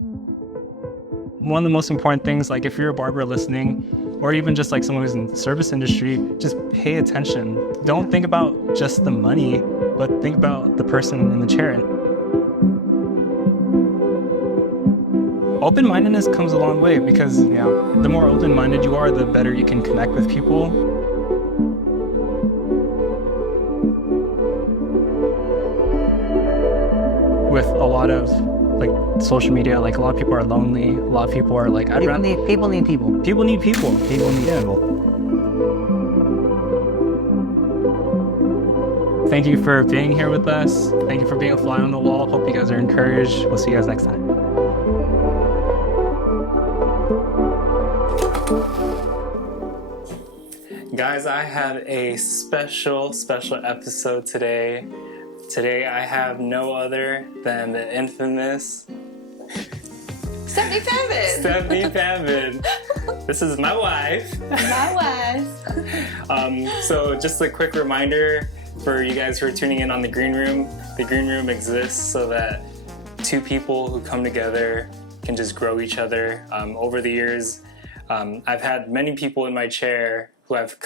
One of the most important things, like if you're a barber listening, or even just like someone who's in the service industry, just pay attention. Don't think about just the money, but think about the person in the chair. Open-mindedness comes a long way because the more open-minded you are, the better you can connect with people. With a lot of like social media, like a lot of people are lonely. A lot of people are like, people need people. People need people. People need people. Thank you for being here with us. Thank you for being a fly on the wall. Hope you guys are encouraged. We'll see you guys next time. Guys, I have a special episode today. Today I have no other than the infamous Stephanie Pambid. Stephanie Pambid. This is my wife. My wife. So just a quick reminder for you guys who are tuning in on the Green Room. The Green Room exists so that two people who come together can just grow each other. Over the years, I've had many people in my chair who I've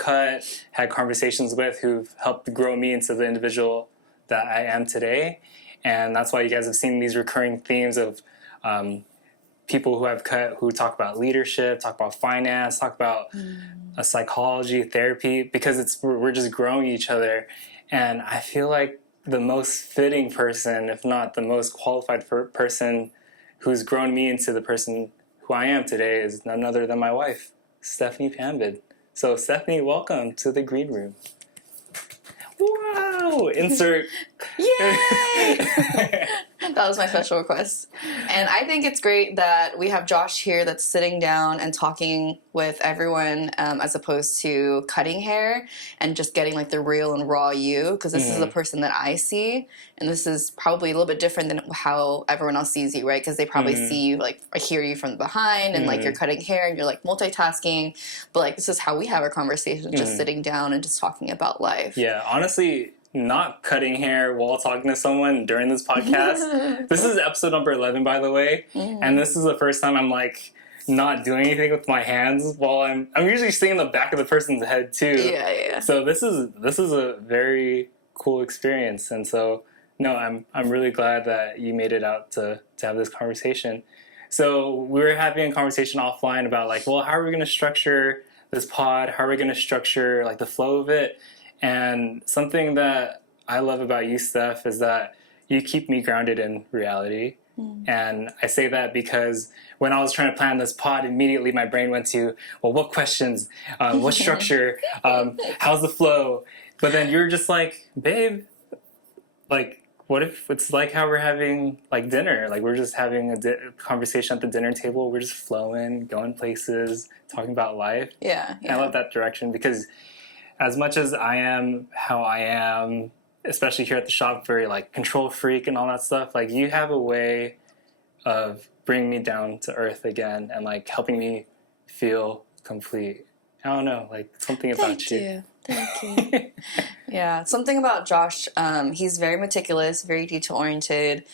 had conversations with, who've helped grow me into the individual that I am today. And that's why you guys have seen these recurring themes of people who I've cut who talk about leadership, talk about finance, talk about psychology, therapy, because we're just growing each other. And I feel like the most fitting person, if not the most qualified person who's grown me into the person who I am today is none other than my wife, Stephanie Pambid. So Stephanie, welcome to the Green Room. Wow! Insert. Yay! That was my special request. And I think it's great that we have Josh here that's sitting down and talking with everyone as opposed to cutting hair and just getting like the real and raw you, because this is the person that I see, and this is probably a little bit different than how everyone else sees you, right? Because they probably see you like, or hear you from behind and like you're cutting hair and you're like multitasking, but like this is how we have our conversations, just sitting down and just talking about life. Yeah, honestly, not cutting hair while talking to someone during this podcast. This is episode number 11, by the way, and this is the first time I'm like not doing anything with my hands while I'm usually sitting in the back of the person's head too. Yeah. So this is a very cool experience, and so no, I'm really glad that you made it out to have this conversation. So we were having a conversation offline about like, well, how are we going to structure this pod? How are we going to structure like the flow of it? And something that I love about you, Steph, is that you keep me grounded in reality. And I say that because when I was trying to plan this pod, immediately my brain went to, well, what questions, what structure, how's the flow? But then you're just like, babe, like, what if it's like how we're having like dinner? Like we're just having a conversation at the dinner table. We're just flowing, going places, talking about life. Yeah. I love that direction because as much as I am how I am, especially here at the shop, very like control freak and all that stuff, like you have a way of bringing me down to earth again and like helping me feel complete. I don't know, like something about you. Thank you. Yeah, something about Josh, he's very meticulous, very detail-oriented,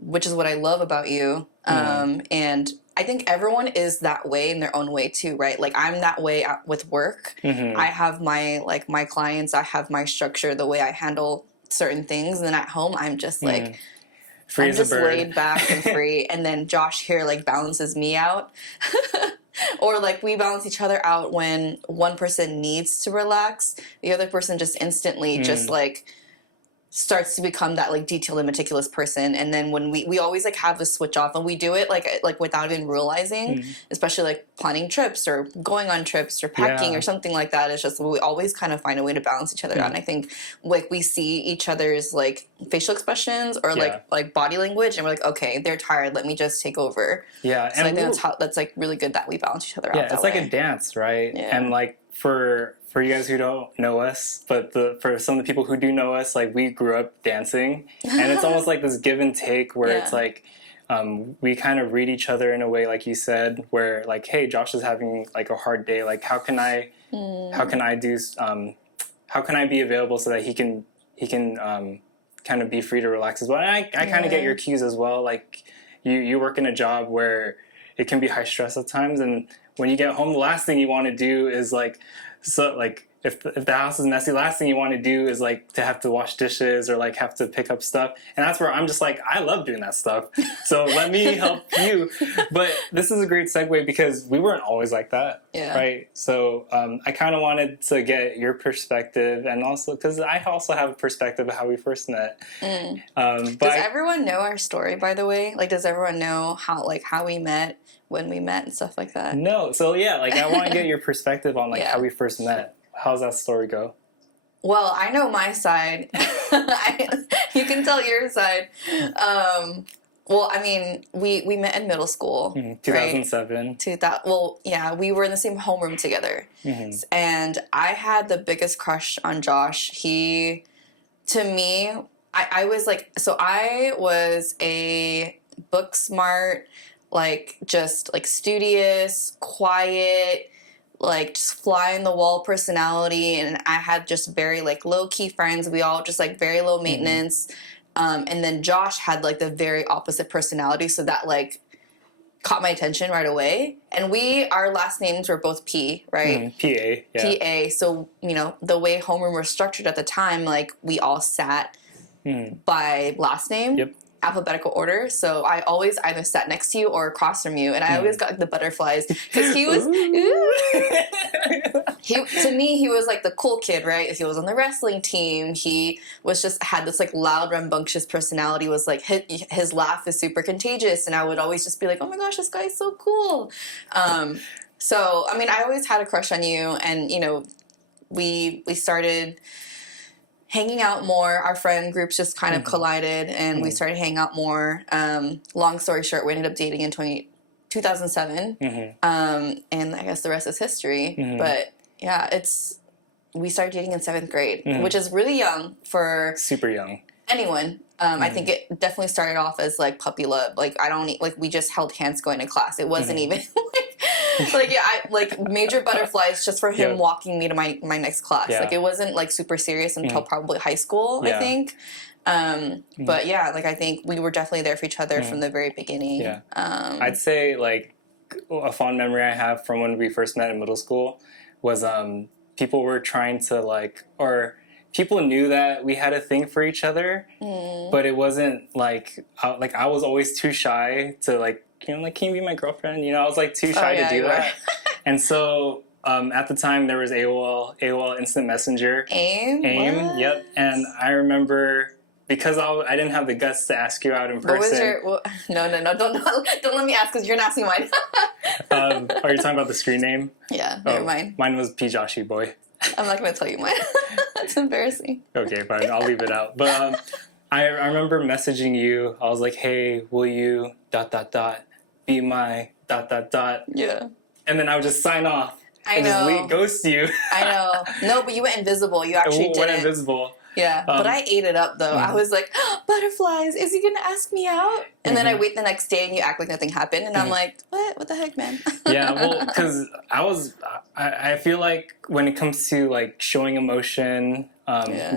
which is what I love about you. And I think everyone is that way in their own way too, right? Like I'm that way with work. I have my clients, I have my structure, the way I handle certain things. And then at home, I'm just like, free I'm as just a bird. laid back and free. And then Josh here like balances me out. Or like we balance each other out when one person needs to relax. The other person just instantly just like starts to become that like detailed and meticulous person, and then when we always like have a switch off, and we do it like without even realizing, especially like planning trips or going on trips or packing or something like that. It's just we always kind of find a way to balance each other out. And I think like we see each other's like facial expressions or like body language, and we're like, okay, they're tired, let me just take over. So I think that's like really good that we balance each other out. It's like a dance, right? And like for you guys who don't know us, but for some of the people who do know us, like we grew up dancing, and it's almost like this give and take where it's like we kind of read each other in a way, like you said, where like, hey, Josh is having like a hard day, like how can I be available so that he can kind of be free to relax as well. And I kind of get your cues as well, like you work in a job where it can be high stress at times, and when you get home, the last thing you want to do is like, if the house is messy, last thing you want to do is like to have to wash dishes or like have to pick up stuff. And that's where I'm just like, I love doing that stuff. So let me help you. But this is a great segue because we weren't always like that. Yeah. Right. So I kind of wanted to get your perspective, and also because I also have a perspective of how we first met. Does everyone know our story, by the way? Like, does everyone know how we met, when we met, and stuff like that? No. So yeah, like I want to get your perspective on like how we first met. How's that story go? Well, I know my side. You can tell your side. Well, I mean, we met in middle school. 2007. Right? 2000. Well, yeah, we were in the same homeroom together. And I had the biggest crush on Josh. He, to me, I was like, so I was a book smart, like just like studious, quiet, like just fly in the wall personality, and I had just very like low key friends. We all just like very low maintenance. And then Josh had like the very opposite personality, so that like caught my attention right away. And our last names were both P, right? PA, yeah. PA. So, you know, the way homeroom was structured at the time, like we all sat by last name. Yep. Alphabetical order, so I always either sat next to you or across from you, and I always got like, the butterflies because he was to me he was like the cool kid, right? He was on the wrestling team. He was just had this like loud, rambunctious personality. Was like his laugh is super contagious, and I would always just be like, oh my gosh, this guy is so cool. So I mean, I always had a crush on you, and you know, we started hanging out more. Our friend groups just kind of collided, and we started hanging out more. Long story short, we ended up dating in 2007, and I guess the rest is history. But yeah, we started dating in 7th grade, which is really young for super young anyone. I think it definitely started off as like puppy love. Like we just held hands going to class. It wasn't even like major butterflies just for him walking me to my next class. Like it wasn't like super serious until probably high school, I think. But yeah, like I think we were definitely there for each other from the very beginning. Yeah. I'd say like a fond memory I have from when we first met in middle school was people were trying to like, or people knew that we had a thing for each other, but it wasn't like I was always too shy to like, you know, like, can you be my girlfriend? You know, I was like too shy to do that. And so at the time there was AOL Instant Messenger. AIM? What? Yep. And I remember, because I didn't have the guts to ask you out in person. What was your... No, don't let me ask, because you're not asking mine. Are you talking about the screen name? Yeah, never mind. Mine was P. Joshy Boy. I'm not going to tell you mine. That's embarrassing. Okay, fine. I'll leave it out. But I remember messaging you. I was like, hey, will you ... be my ... Yeah. And then I would just sign off. I know. Just ghost you. I know. No, but you went invisible. You actually did. Went invisible. Yeah, but I ate it up though. I was like, oh, butterflies, is he gonna ask me out? And then I wait the next day and you act like nothing happened, and I'm like, what the heck, man? Yeah, well, because I feel like when it comes to like showing emotion,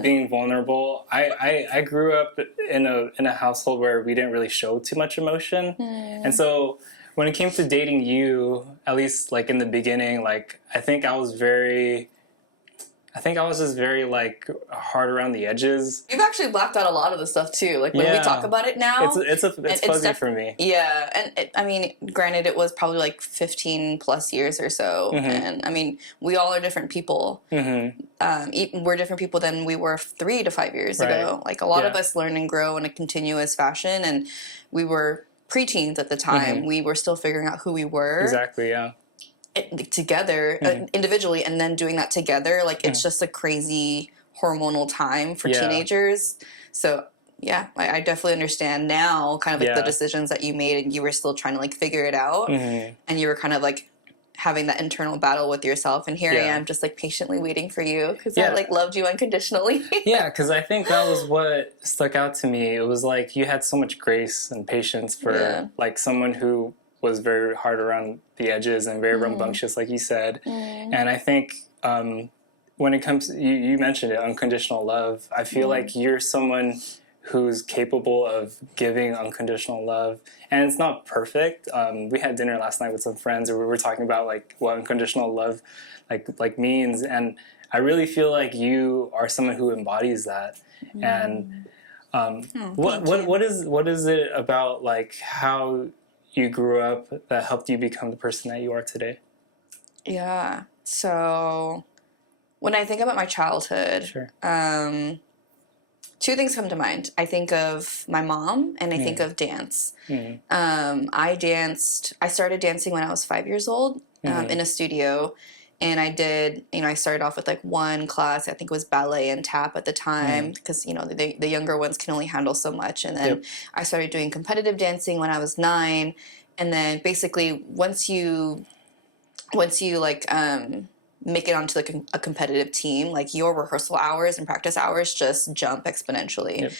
being vulnerable, I grew up in a household where we didn't really show too much emotion, and so when it came to dating you, at least like in the beginning, like I think I was just very like hard around the edges. You've actually blacked out a lot of the stuff too. Like when we talk about it now, it's fuzzy for me. Yeah, and I mean, granted, it was probably like 15 plus years or so, and I mean, we all are different people. We're different people than we were 3 to 5 years ago. Like a lot of us learn and grow in a continuous fashion, and we were preteens at the time. We were still figuring out who we were. Exactly. Yeah. Together, individually, and then doing that together, like it's just a crazy hormonal time for teenagers. So yeah, I definitely understand now kind of like the decisions that you made, and you were still trying to like figure it out, and you were kind of like having that internal battle with yourself, and here I am just like patiently waiting for you because I like loved you unconditionally. Yeah, because I think that was what stuck out to me. It was like you had so much grace and patience for like someone who was very hard around the edges and very rambunctious, like you said. And I think when it comes to, you mentioned it, unconditional love, I feel like you're someone who's capable of giving unconditional love. And it's not perfect. We had dinner last night with some friends, and we were talking about like what unconditional love like means. And I really feel like you are someone who embodies that. And what is it about like how you grew up that helped you become the person that you are today? Yeah. So when I think about my childhood, Sure. Two things come to mind. I think of my mom and I think of dance. I started dancing when I was 5 years old in a studio. And I started off with like one class. I think it was ballet and tap at the time because, the younger ones can only handle so much. And then I started doing competitive dancing when I was 9. And then basically once you like make it onto like a competitive team, like your rehearsal hours and practice hours just jump exponentially.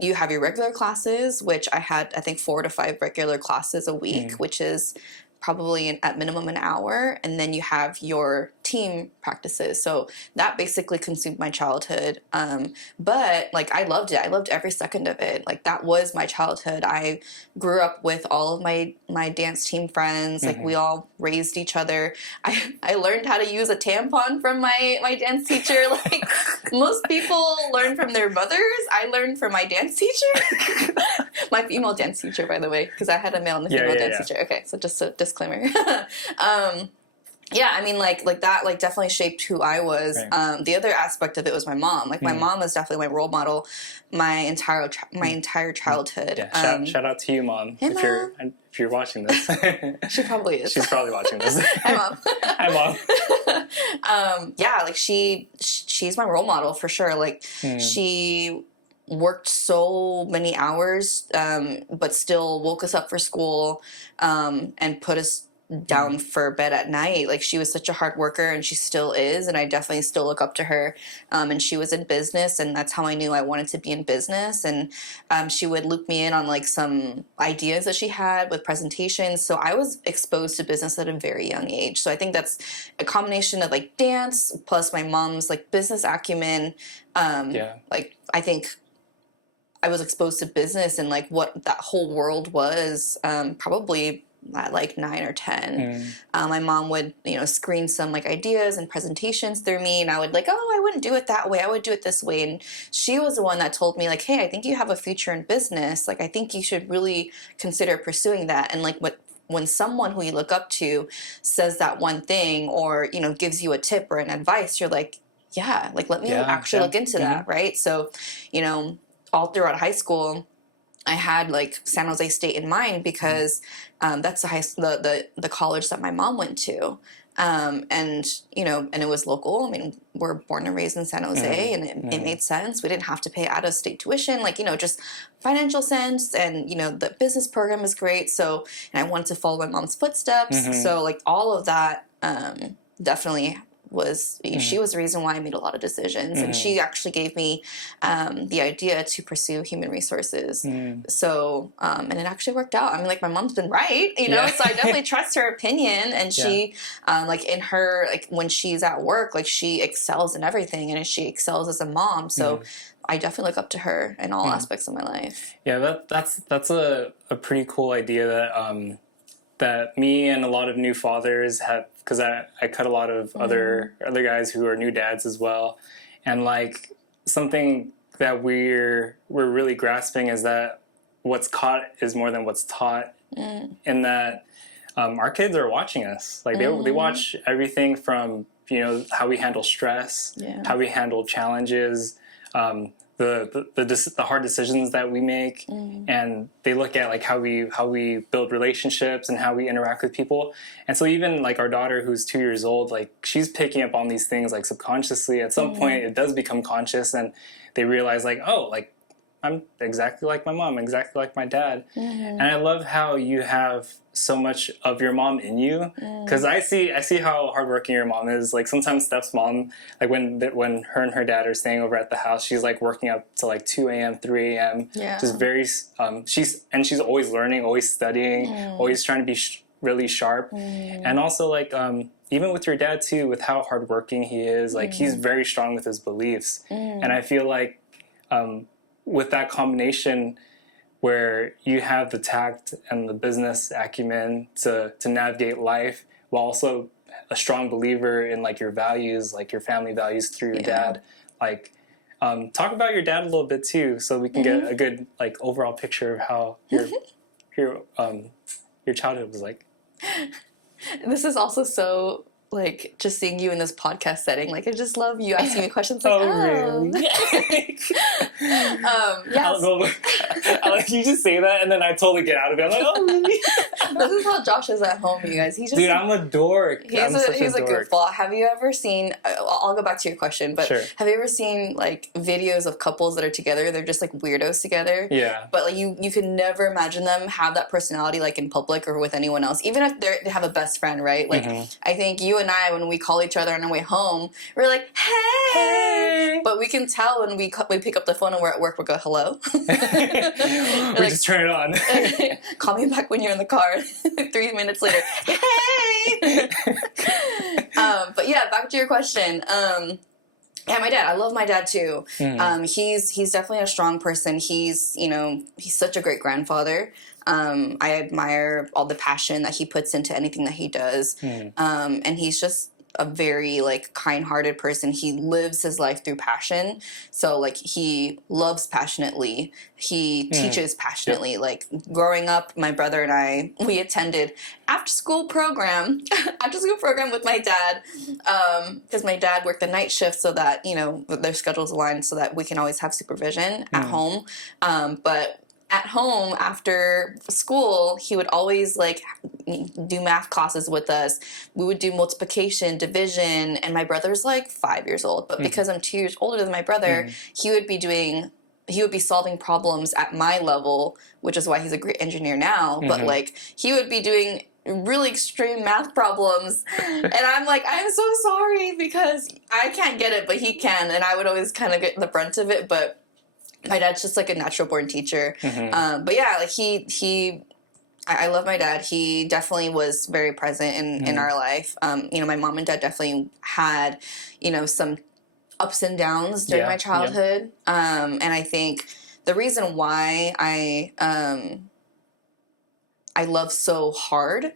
You have your regular classes, which I had, I think 4 to 5 regular classes a week, which is probably at minimum an hour, and then you have your team practices. So that basically consumed my childhood. But like I loved it. I loved every second of it. Like that was my childhood. I grew up with all of my dance team friends. Like we all raised each other. I learned how to use a tampon from my dance teacher. Like most people learn from their mothers. I learned from my dance teacher. My female dance teacher, by the way, because I had a male and a female dance teacher. Okay, so just a disclaimer. Yeah, I mean, like that, like definitely shaped who I was. Right. The other aspect of it was my mom. Like my mom was definitely my role model my entire childhood. Yeah, shout out to you, Mom. Hey, Mom. If you're watching this, she probably is. She's probably watching this. Hi, Mom. Hi, Mom. Yeah, like she's my role model for sure. Like she worked so many hours, but still woke us up for school and put us down for bed at night. Like she was such a hard worker, and she still is, and I definitely still look up to her. And she was in business, and that's how I knew I wanted to be in business. And she would loop me in on like some ideas that she had with presentations. So I was exposed to business at a very young age. So I think that's a combination of like dance plus my mom's like business acumen. Like I think I was exposed to business and like what that whole world was probably at like 9 or 10. My mom would, screen some like ideas and presentations through me, and I would like, oh, I wouldn't do it that way. I would do it this way. And she was the one that told me like, hey, I think you have a future in business. Like, I think you should really consider pursuing that. And like when someone who you look up to says that one thing or, gives you a tip or an advice, you're like, yeah, like let me actually look into that. Right. So, all throughout high school, I had like San Jose State in mind because that's the college that my mom went to. And it was local. I mean, we're born and raised in San Jose, and it made sense. We didn't have to pay out of state tuition, like, just financial sense. And, the business program is great. So, and I wanted to follow my mom's footsteps. So like all of that definitely was, she was the reason why I made a lot of decisions. And she actually gave me the idea to pursue human resources. So, and it actually worked out. I mean, like my mom's been right, so I definitely trust her opinion. And she, like in her, like when she's at work, like she excels in everything, and she excels as a mom. So I definitely look up to her in all aspects of my life. Yeah, that's a pretty cool idea that, that me and a lot of new fathers have, because I cut a lot of other guys who are new dads as well. And like something that we're really grasping is that what's caught is more than what's taught, in that our kids are watching us. Like they watch everything from, how we handle stress, how we handle challenges, the hard decisions that we make, and they look at like how we build relationships and how we interact with people. And so even like our daughter, who's 2 years old, like she's picking up on these things like subconsciously. At some point it does become conscious, and they realize like, oh, like I'm exactly like my mom, exactly like my dad. And I love how you have so much of your mom in you, because I see how hardworking your mom is. Like sometimes Steph's mom, like when her and her dad are staying over at the house, she's like working up to like 2 a.m., 3 a.m. Just very, she's always learning, always studying, always trying to be really sharp. And also like, even with your dad too, with how hardworking he is, like he's very strong with his beliefs. And I feel like, with that combination where you have the tact and the business acumen to navigate life while also a strong believer in like your values, like your family values through your dad, like talk about your dad a little bit too, so we can get a good like overall picture of how your childhood was like. This is also so like just seeing you in this podcast setting. Like I just love you asking me questions. Like, really? You just say that, and then I totally get out of it. I'm like, oh, really? This is how Josh is at home, you guys. He's just, dude, I'm a dork. He's a goofball. Have you ever seen? I'll go back to your question, but have you ever seen like videos of couples that are together? They're just like weirdos together. Yeah. But like you can never imagine them have that personality like in public or with anyone else. Even if they have a best friend, right? Like I think you and I, when we call each other on our way home, we're like, hey. But we can tell when we pick up the phone and we're at work, we'll go, hello. We just turn it on. Call me back when you're in the car. 3 minutes later, hey. But yeah, back to your question. Yeah, my dad. I love my dad too. He's definitely a strong person. He's such a great grandfather. I admire all the passion that he puts into anything that he does. And he's just a very like kind-hearted person. He lives his life through passion. So like he loves passionately. He teaches passionately. Like growing up, my brother and I, we attended after-school program with my dad, because my dad worked the night shift so that, their schedules aligned so that we can always have supervision at home. But at home after school, he would always like do math classes with us. We would do multiplication, division, and my brother's like 5 years old. But because I'm 2 years older than my brother, he would be solving problems at my level, which is why he's a great engineer now. But like he would be doing really extreme math problems, and I'm like, I'm so sorry because I can't get it, but he can, and I would always kind of get the brunt of it. But my dad's just like a natural born teacher. But yeah, like I love my dad. He definitely was very present in our life. My mom and dad definitely had, some ups and downs during my childhood. And I think the reason why I love so hard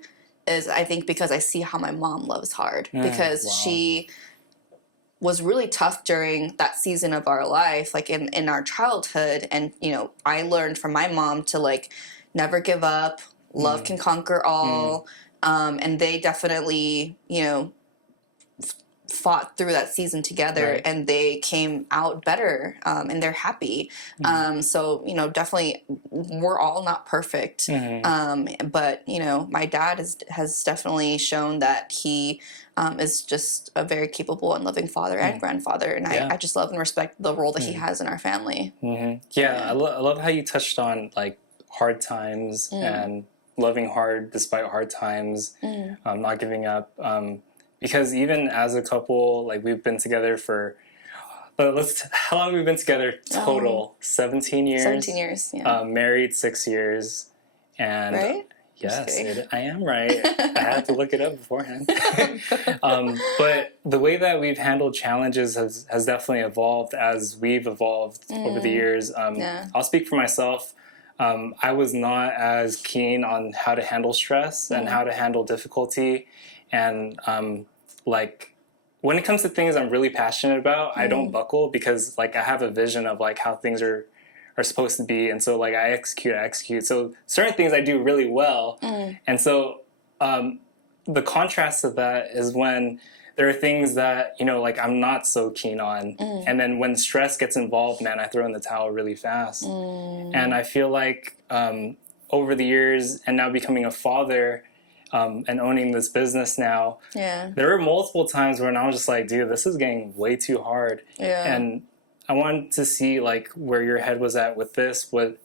is I think because I see how my mom loves hard. Because she was really tough during that season of our life, like in our childhood. And, I learned from my mom to like never give up. Love can conquer all. And they definitely, fought through that season together, and they came out better, and they're happy. So, definitely we're all not perfect. But, my dad has definitely shown that he is just a very capable and loving father and grandfather. And I just love and respect the role that he has in our family. I love how you touched on like hard times and loving hard despite hard times, not giving up. Because even as a couple, like we've been together for, how long have we been together total? 17 years? 17 years, yeah. Married 6 years. And right? Yes, I am right. I had to look it up beforehand. But the way that we've handled challenges has definitely evolved as we've evolved over the years. I'll speak for myself. I was not as keen on how to handle stress and how to handle difficulty. And like when it comes to things I'm really passionate about, I don't buckle because like I have a vision of like how things are supposed to be, and so like I execute. So certain things I do really well, and so the contrast of that is when there are things that like I'm not so keen on, and then when stress gets involved, man, I throw in the towel really fast. And I feel like over the years, and now becoming a father. And owning this business now, there were multiple times when I was just like, dude, this is getting way too hard. And I wanted to see like where your head was at with this, with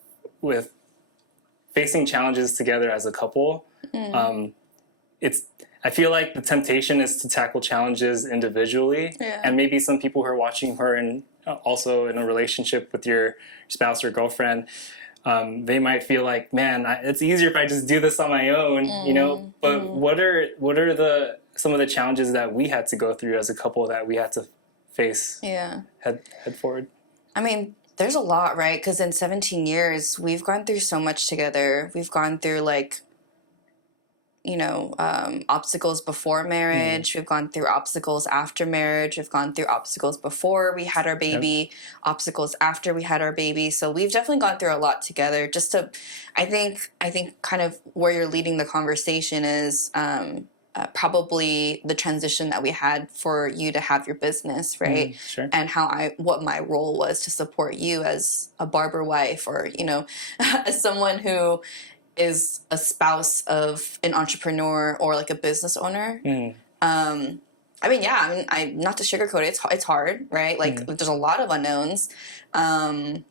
facing challenges together as a couple. I feel like the temptation is to tackle challenges individually, and maybe some people who are watching her and also in a relationship with your spouse or girlfriend, they might feel like, man, it's easier if I just do this on my own, But what are some of the challenges that we had to go through as a couple that we had to face? Head forward. I mean, There's a lot, right? Because in 17 years, we've gone through so much together. We've gone through like, obstacles before marriage. We've gone through obstacles after marriage. We've gone through obstacles before we had our baby, obstacles after we had our baby. So we've definitely gone through a lot together. I think kind of where you're leading the conversation is probably the transition that we had for you to have your business, right? Sure. And what my role was to support you as a barber wife, or, as someone who is a spouse of an entrepreneur or like a business owner. I mean, not to sugarcoat it, it's hard, right? Like there's a lot of unknowns. And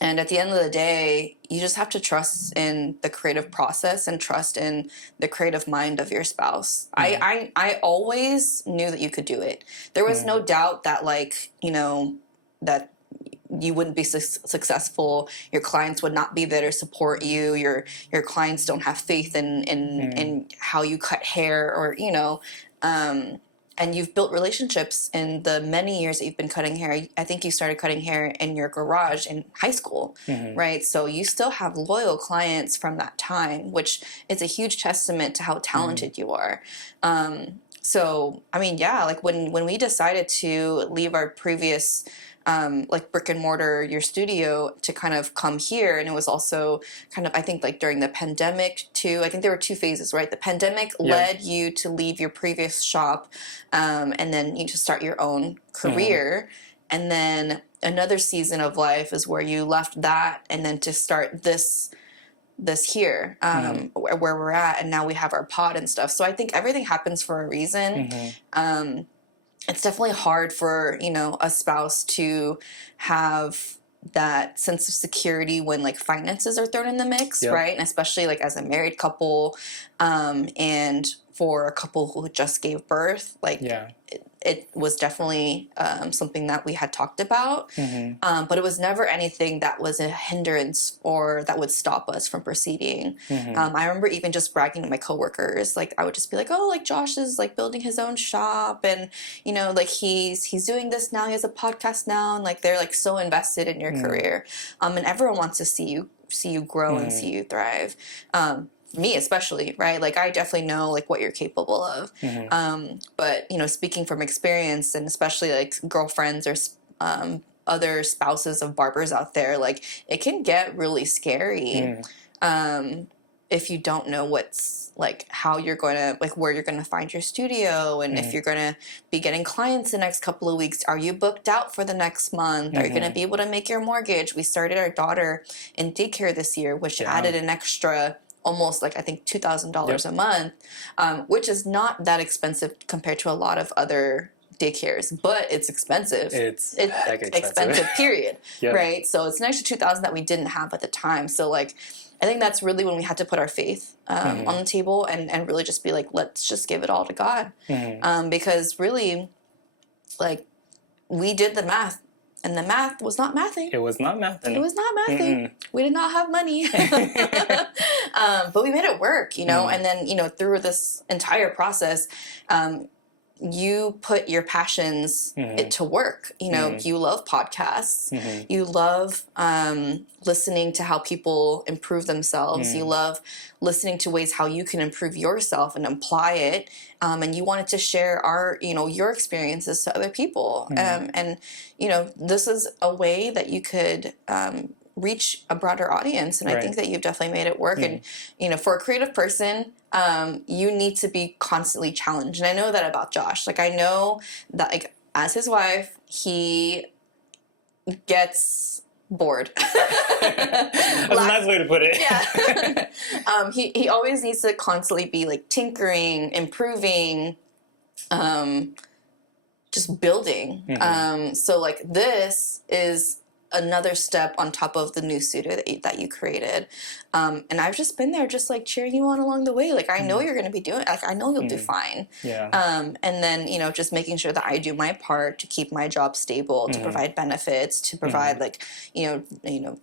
at the end of the day, you just have to trust in the creative process and trust in the creative mind of your spouse. I always knew that you could do it. There was no doubt that that you wouldn't be successful. Your clients would not be there to support you. Your clients don't have faith in how you cut hair, or and you've built relationships in the many years that you've been cutting hair. I think you started cutting hair in your garage in high school, right? So you still have loyal clients from that time, which is a huge testament to how talented you are. So I mean, like when we decided to leave our previous brick and mortar, your studio, to kind of come here. And it was also kind of, I think, like during the pandemic too. I think there were two phases, right? The pandemic led you to leave your previous shop, and then you to start your own career. And then another season of life is where you left that and then to start this here, where we're at. And now we have our pod and stuff. So I think everything happens for a reason. It's definitely hard for, a spouse to have that sense of security when like finances are thrown in the mix, right? And especially like as a married couple, and for a couple who just gave birth, like it was definitely something that we had talked about, but it was never anything that was a hindrance or that would stop us from proceeding. I remember even just bragging to my coworkers, like I would just be like, oh, like Josh is like building his own shop, and like he's doing this now, he has a podcast now, and like they're like so invested in your career, and everyone wants to see you grow and see you thrive. Me especially, right? Like I definitely know like what you're capable of. But speaking from experience, and especially like girlfriends or other spouses of barbers out there, like it can get really scary if you don't know what's like how you're going to like where you're going to find your studio, and if you're going to be getting clients the next couple of weeks. Are you booked out for the next month? Are you going to be able to make your mortgage? We started our daughter in daycare this year, which added an extra almost like I think $2,000 a month, which is not that expensive compared to a lot of other daycares, but it's expensive. It's expensive, period. Right? So it's an extra $2,000 that we didn't have at the time. So like, I think that's really when we had to put our faith on the table and really just be like, let's just give it all to God, because really, like, we did the math. And the math was not mathing. It was not mathing. It was not mathing. We did not have money. But we made it work, And then, through this entire process, you put your passions to work. You love podcasts. You love listening to how people improve themselves. You love listening to ways how you can improve yourself and apply it. And you wanted to share your experiences to other people. And this is a way that you could reach a broader audience. And I think that you've definitely made it work. And, for a creative person, you need to be constantly challenged. And I know that about Josh. Like, I know that, like, as his wife, he gets bored. That's a nice way to put it. Yeah. He always needs to constantly be, like, tinkering, improving, just building. So, like, this is another step on top of the new studio that you created, and I've just been there, just like cheering you on along the way. Like I know you're going to be doing. Like I know you'll do fine. And then just making sure that I do my part to keep my job stable, to provide benefits, to provide like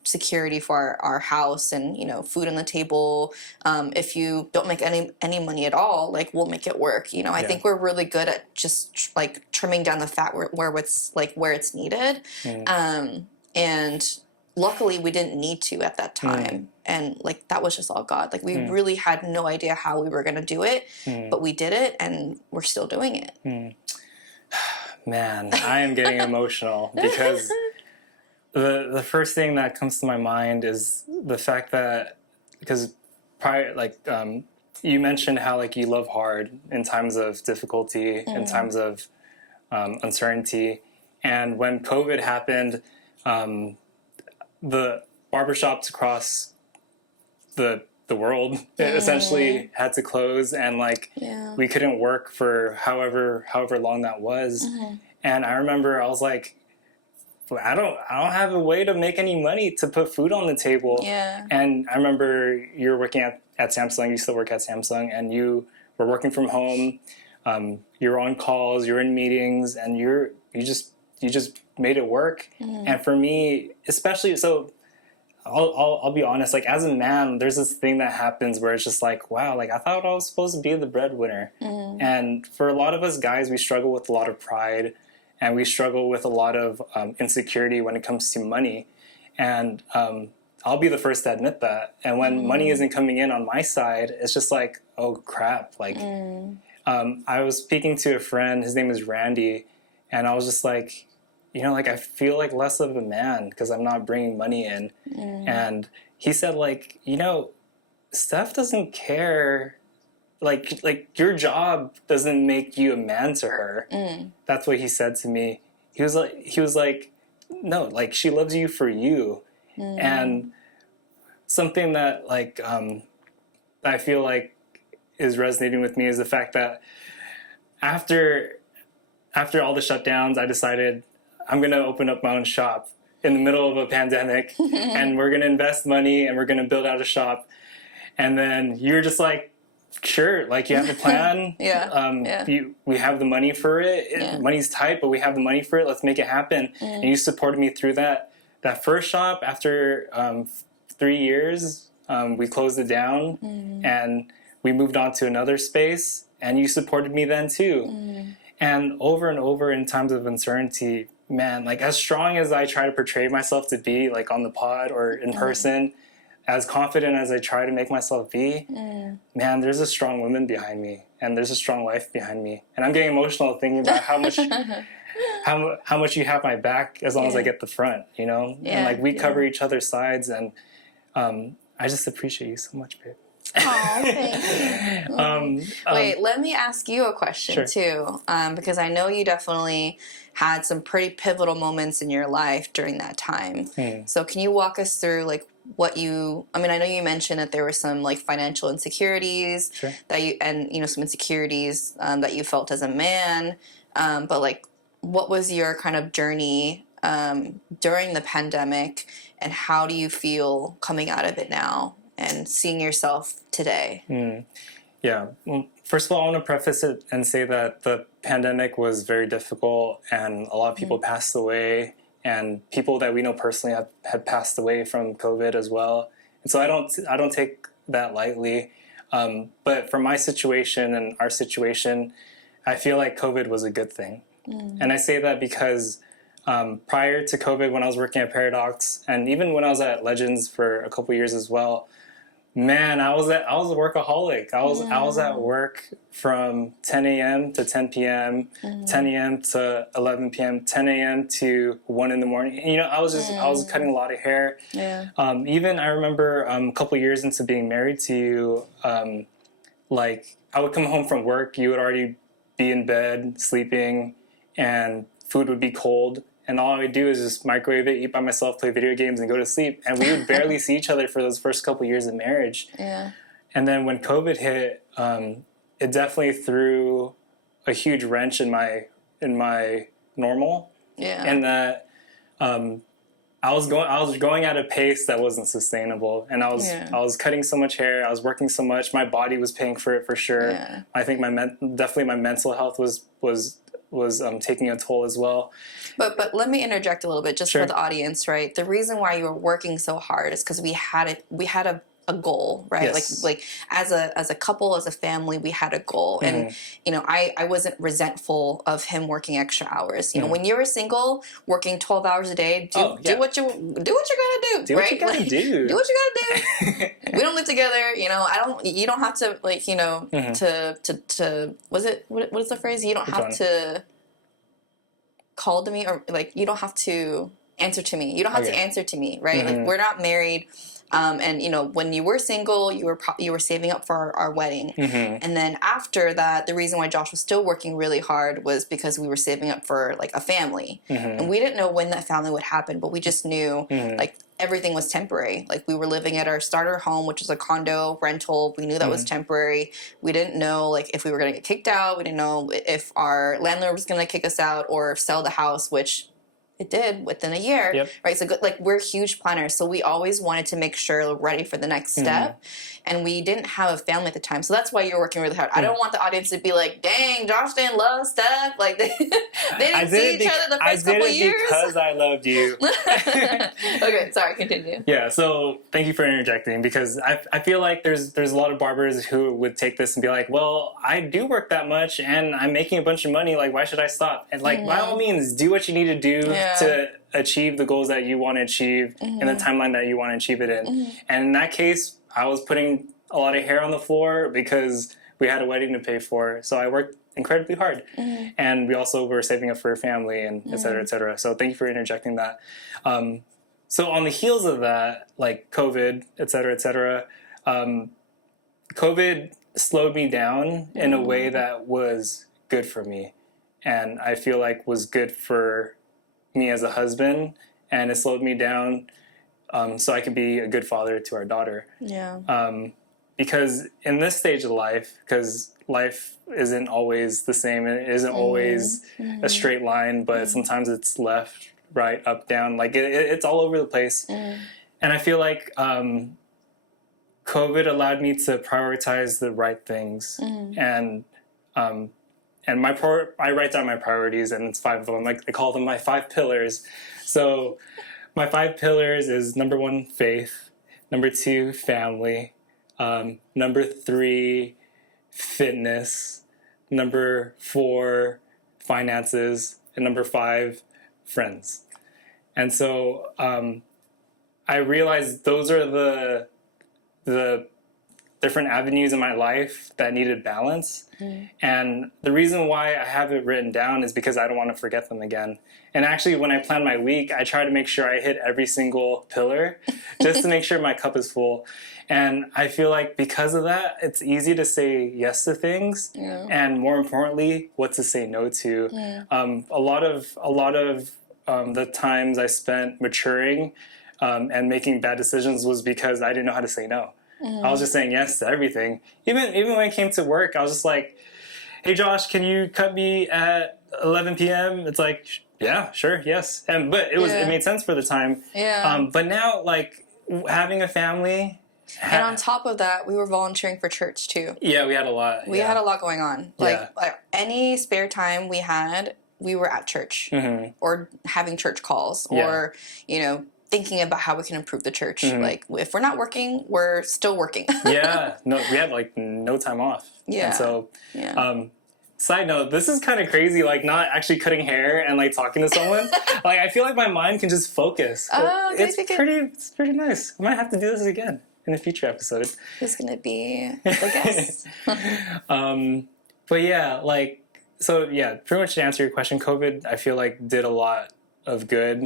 security for our house, and food on the table. If you don't make any money at all, like we'll make it work. I think we're really good at just like trimming down the fat where it's needed. And luckily we didn't need to at that time. And like, that was just all God. Like, we really had no idea how we were going to do it, but we did it, and we're still doing it. Man, I am getting emotional because the first thing that comes to my mind is the fact that, because prior, like, you mentioned how, like, you love hard in times of difficulty, in times of uncertainty. And when COVID happened, the barbershops across the world essentially had to close, and like we couldn't work for however long that was. And I remember I was like, I don't have a way to make any money to put food on the table. And I remember you were working at Samsung. You still work at Samsung, and you were working from home. You're on calls, you're in meetings, and you just made it work. And for me, especially, so I'll be honest, like, as a man, there's this thing that happens where it's just like, wow, like, I thought I was supposed to be the breadwinner. And for a lot of us guys, we struggle with a lot of pride, and we struggle with a lot of insecurity when it comes to money. And I'll be the first to admit that. And when money isn't coming in on my side, it's just like, oh crap. Like, I was speaking to a friend, his name is Randy, and I was just like, you know, like, I feel like less of a man because I'm not bringing money in. And he said, like, you know, Steph doesn't care. Like your job doesn't make you a man to her. That's what he said to me. He was like, no, like, she loves you for you. And something that, like, I feel like is resonating with me is the fact that after all the shutdowns, I decided I'm going to open up my own shop in the middle of a pandemic, and we're going to invest money, and we're going to build out a shop. And then you're just like, sure, like, you have a plan. We have the money for it. Money's tight, but we have the money for it. Let's make it happen. And you supported me through that first shop. After 3 years, we closed it down, and we moved on to another space, and you supported me then too. And over in times of uncertainty, man, like, as strong as I try to portray myself to be, like, on the pod or in person, as confident as I try to make myself be, man, there's a strong woman behind me, and there's a strong wife behind me. And I'm getting emotional thinking about how much how much you have my back as long as I get the front, you know? And, like, we cover each other's sides, and I just appreciate you so much, babe. Oh, thank you. Wait, let me ask you a question too, because I know you definitely had some pretty pivotal moments in your life during that time. So can you walk us through, like, I know you mentioned that there were some, like, financial insecurities that some insecurities that you felt as a man, but, like, what was your kind of journey during the pandemic, and how do you feel coming out of it now and seeing yourself today? Yeah. Well, first of all, I want to preface it and say that the pandemic was very difficult, and a lot of people passed away, and people that we know personally have passed away from COVID as well. And so I don't take that lightly. But for my situation and our situation, I feel like COVID was a good thing. And I say that because prior to COVID, when I was working at Paradox, and even when I was at Legends for a couple years as well, man, I was a workaholic. I was at work from 10 a.m. to 10 p.m., 10 a.m. to 11 p.m., 10 a.m. to 1 in the morning. And, you know, I was cutting a lot of hair. Even I remember a couple years into being married to you, like, I would come home from work, you would already be in bed sleeping, and food would be cold. And all I would do is just microwave it, eat by myself, play video games, and go to sleep. And we would barely see each other for those first couple years of marriage. And then when COVID hit, it definitely threw a huge wrench in my normal. And that I was going at a pace that wasn't sustainable, and I was cutting so much hair. I was working so much. My body was paying for it for sure. I think definitely my mental health was taking a toll as well. But let me interject a little bit just for the audience, right? The reason why you were working so hard is because we had a goal, right? Yes. Like as a couple, as a family, we had a goal. And you know, I wasn't resentful of him working extra hours. You know, when you're a single working 12 hours a day, do what you gotta do, do right? what you gotta do. Do what you gotta do. We don't live together, you know. You don't have to, like, you know, to what is the phrase? You don't have to call to me, or like you don't have to answer to me. You don't have to answer to me, right? Like, we're not married. And you know, when you were single, you were saving up for our wedding, and then after that, the reason why Josh was still working really hard was because we were saving up for like a family, and we didn't know when that family would happen, but we just knew like everything was temporary. Like, we were living at our starter home, which was a condo rental. We knew that was temporary. We didn't know like if we were going to get kicked out. We didn't know if our landlord was going to kick us out or sell the house, which it did within a year, right? So, like, we're huge planners, so we always wanted to make sure we're ready for the next step, and we didn't have a family at the time, so that's why you're working really hard. I don't want the audience to be like, "Dang, Josh didn't love Steph." Like, they didn't see each other the first couple years. Because I loved you. Okay, sorry, continue. Yeah, so thank you for interjecting, because I feel like there's a lot of barbers who would take this and be like, well, I do work that much and I'm making a bunch of money, like, why should I stop? And like, by all means, do what you need to do to achieve the goals that you want to achieve in the timeline that you want to achieve it in. And in that case, I was putting a lot of hair on the floor because we had a wedding to pay for, so I worked incredibly hard. And we also were saving up for a family, and et cetera, et cetera. So thank you for interjecting that. So on the heels of that, like COVID, et cetera, COVID slowed me down in a way that was good for me. And I feel like was good for me as a husband. And it slowed me down so I could be a good father to our daughter. Yeah. Because in this stage of life, because life isn't always the same, it isn't always a straight line, but sometimes it's left, right, up, down, like it's all over the place. And I feel like COVID allowed me to prioritize the right things. And I write down my priorities, and it's 5 of them. Like, I call them my 5 pillars. So my 5 pillars is: number 1, faith; number 2, family; number 3, fitness; number 4, finances; and number 5, friends. And so I realized those are the different avenues in my life that needed balance. And the reason why I have it written down is because I don't want to forget them again. And actually, when I plan my week, I try to make sure I hit every single pillar just to make sure my cup is full. And I feel like because of that, it's easy to say yes to things, and more importantly, what to say no to. A lot of the times I spent maturing and making bad decisions was because I didn't know how to say no. I was just saying yes to everything. Even when it came to work, I was just like, "Hey Josh, can you cut me at 11 p.m.?" It's like, "Yeah, sure, yes." But it made sense for the time. But now, like, having a family, and on top of that, we were volunteering for church too. Yeah, we had a lot. We had a lot going on. Like any spare time we had, we were at church or having church calls, or you know, thinking about how we can improve the church. Like, if we're not working, we're still working. No, we had like no time off. And so, side note, this is kind of crazy, like not actually cutting hair and like talking to someone. Like, I feel like my mind can just focus. It's pretty nice. I might have to do this again in a future episode. Who's gonna be the guest? But yeah, like, so yeah, pretty much to answer your question, COVID, I feel like did a lot of good,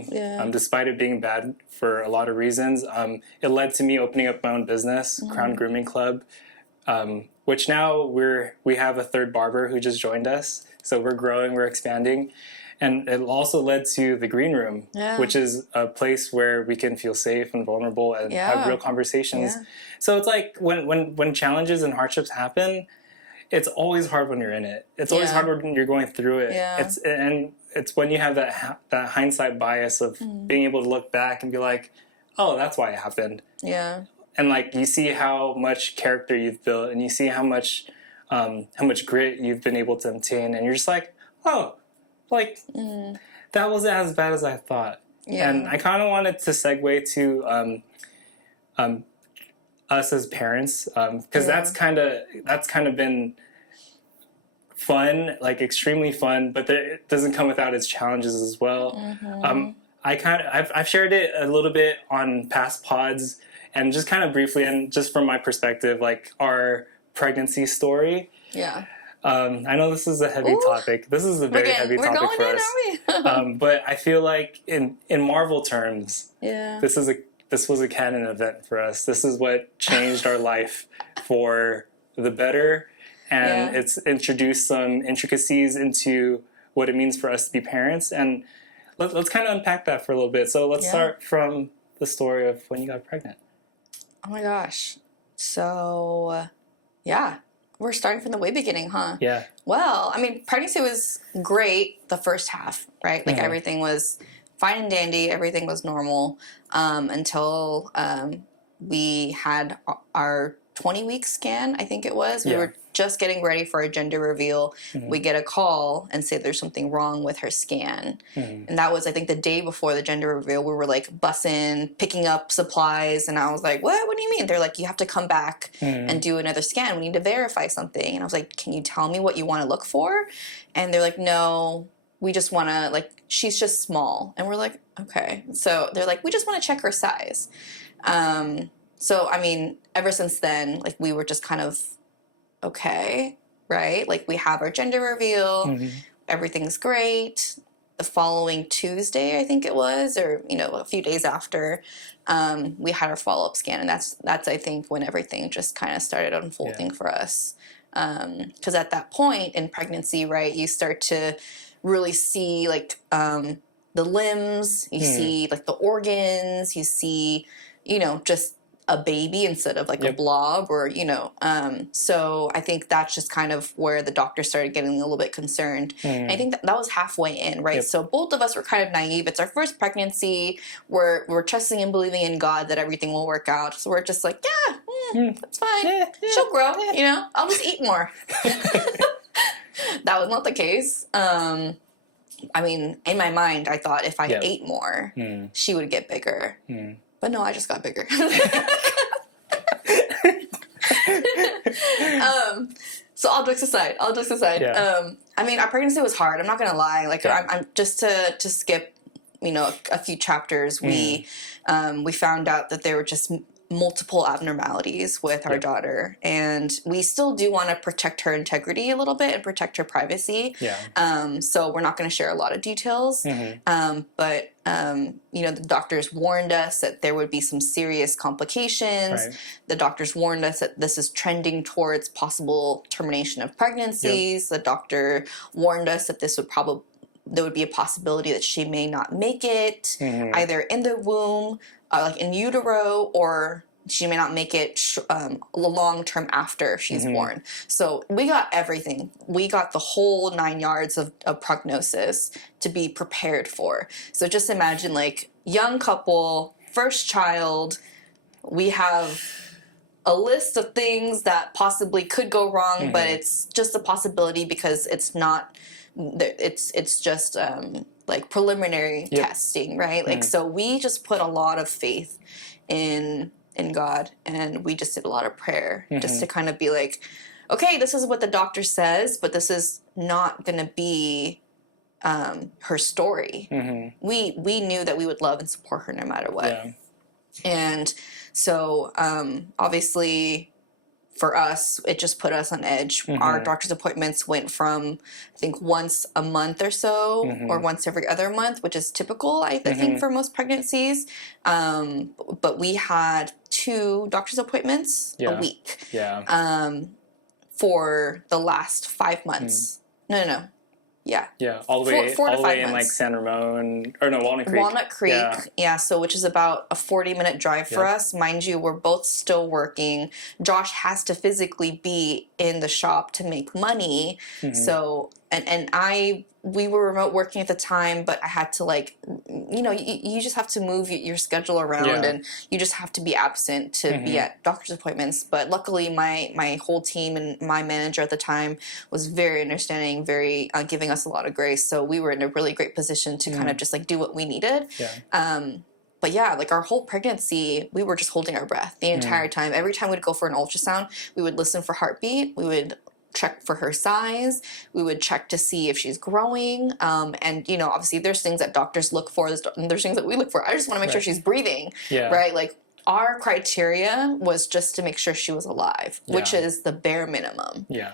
despite it being bad for a lot of reasons. It led to me opening up my own business, Crown Grooming Club, which now we have a 3rd barber who just joined us. So we're growing, we're expanding. And it also led to the Green Room, which is a place where we can feel safe and vulnerable and have real conversations. So it's like when challenges and hardships happen, it's always hard when you're in it. It's always hard when you're going through it. It's when you have that hindsight bias of being able to look back and be like, oh, that's why it happened. And like, you see how much character you've built, and you see how much grit you've been able to obtain, and you're just like, oh, like that wasn't as bad as I thought. And I kind of wanted to segue to us as parents, because that's kind of been fun, like extremely fun, but it doesn't come without its challenges as well. I've shared it a little bit on past pods, and just kind of briefly, and just from my perspective, like our pregnancy story. Yeah. I know this is a heavy topic. This is a very heavy topic for us. But I feel like in Marvel terms, this was a canon event for us. This is what changed our life for the better, and it's introduced some intricacies into what it means for us to be parents. And let's kind of unpack that for a little bit. So let's start from the story of when you got pregnant. Oh my gosh. So, we're starting from the way beginning, huh? Yeah. Well, I mean, pregnancy was great the first half, right? Like everything was fine and dandy, everything was normal until we had our 20-week scan, I think it was. We were just getting ready for a gender reveal. We get a call and say there's something wrong with her scan. And that was, I think, the day before the gender reveal. We were like bussing, picking up supplies, and I was like, what do you mean? They're like, you have to come back and do another scan. We need to verify something. And I was like, can you tell me what you want to look for? And they're like, no, we just want to, like, she's just small. And we're like, okay. So they're like, we just want to check her size. So, I mean, ever since then, like, we were just kind of, okay, right? Like, we have our gender reveal, everything's great. The following Tuesday, I think it was, or, a few days after, we had our follow-up scan. And that's I think, when everything just kind of started unfolding for us. Because at that point in pregnancy, right, you start to really see, like, the limbs, you see, like, the organs, you see, just a baby instead of like a blob, or so I think that's just kind of where the doctor started getting a little bit concerned. And I think that was halfway in, right? So both of us were kind of naive. It's our first pregnancy. We're trusting and believing in God that everything will work out. So we're just like, that's fine. She'll grow. I'll just eat more. That was not the case. I mean, in my mind, I thought if I ate more, she would get bigger. But no, I just got bigger. So all jokes aside. I mean, our pregnancy was hard. I'm not gonna lie. Like, I'm just to skip, a few chapters. We found out that there were just multiple abnormalities with our daughter, and we still do want to protect her integrity a little bit and protect her privacy. So we're not going to share a lot of details, but the doctors warned us that there would be some serious complications. The doctors warned us that this is trending towards possible termination of pregnancies. The doctor warned us that there would be a possibility that she may not make it, either in the womb, like in utero, or she may not make it long term after she's born. So we got everything. We got the whole 9 yards of prognosis to be prepared for. So just imagine, like, young couple, first child, we have a list of things that possibly could go wrong, but it's just a possibility because it's not, it's just like preliminary testing, right? Like, so we just put a lot of faith in God, and we just did a lot of prayer just to kind of be like, okay, this is what the doctor says, but this is not going to be her story. We knew that we would love and support her no matter what. And so obviously for us, it just put us on edge. Our doctor's appointments went from, I think, once a month or so, or once every other month, which is typical, I think, for most pregnancies. But we had 2 doctor's appointments a week for the last 5 months. No. All the way, 4 to 5 months. In like San Ramon, or no, Walnut Creek. Walnut Creek, so which is about a 40-minute drive for us. Mind you, we're both still working. Josh has to physically be in the shop to make money. So, and we were remote working at the time, but I had to, like, you just have to move your schedule around, and you just have to be absent to be at doctor's appointments. But luckily, my whole team and my manager at the time was very understanding, very giving us a lot of grace. So we were in a really great position to kind of just, like, do what we needed. but yeah, like our whole pregnancy, we were just holding our breath the entire time. Every time we'd go for an ultrasound, we would listen for heartbeat. We would check for her size. We would check to see if she's growing. And, you know, obviously there's things that doctors look for. There's things that we look for. I just want to make sure she's breathing, right? Like our criteria was just to make sure she was alive, which is the bare minimum. Yeah.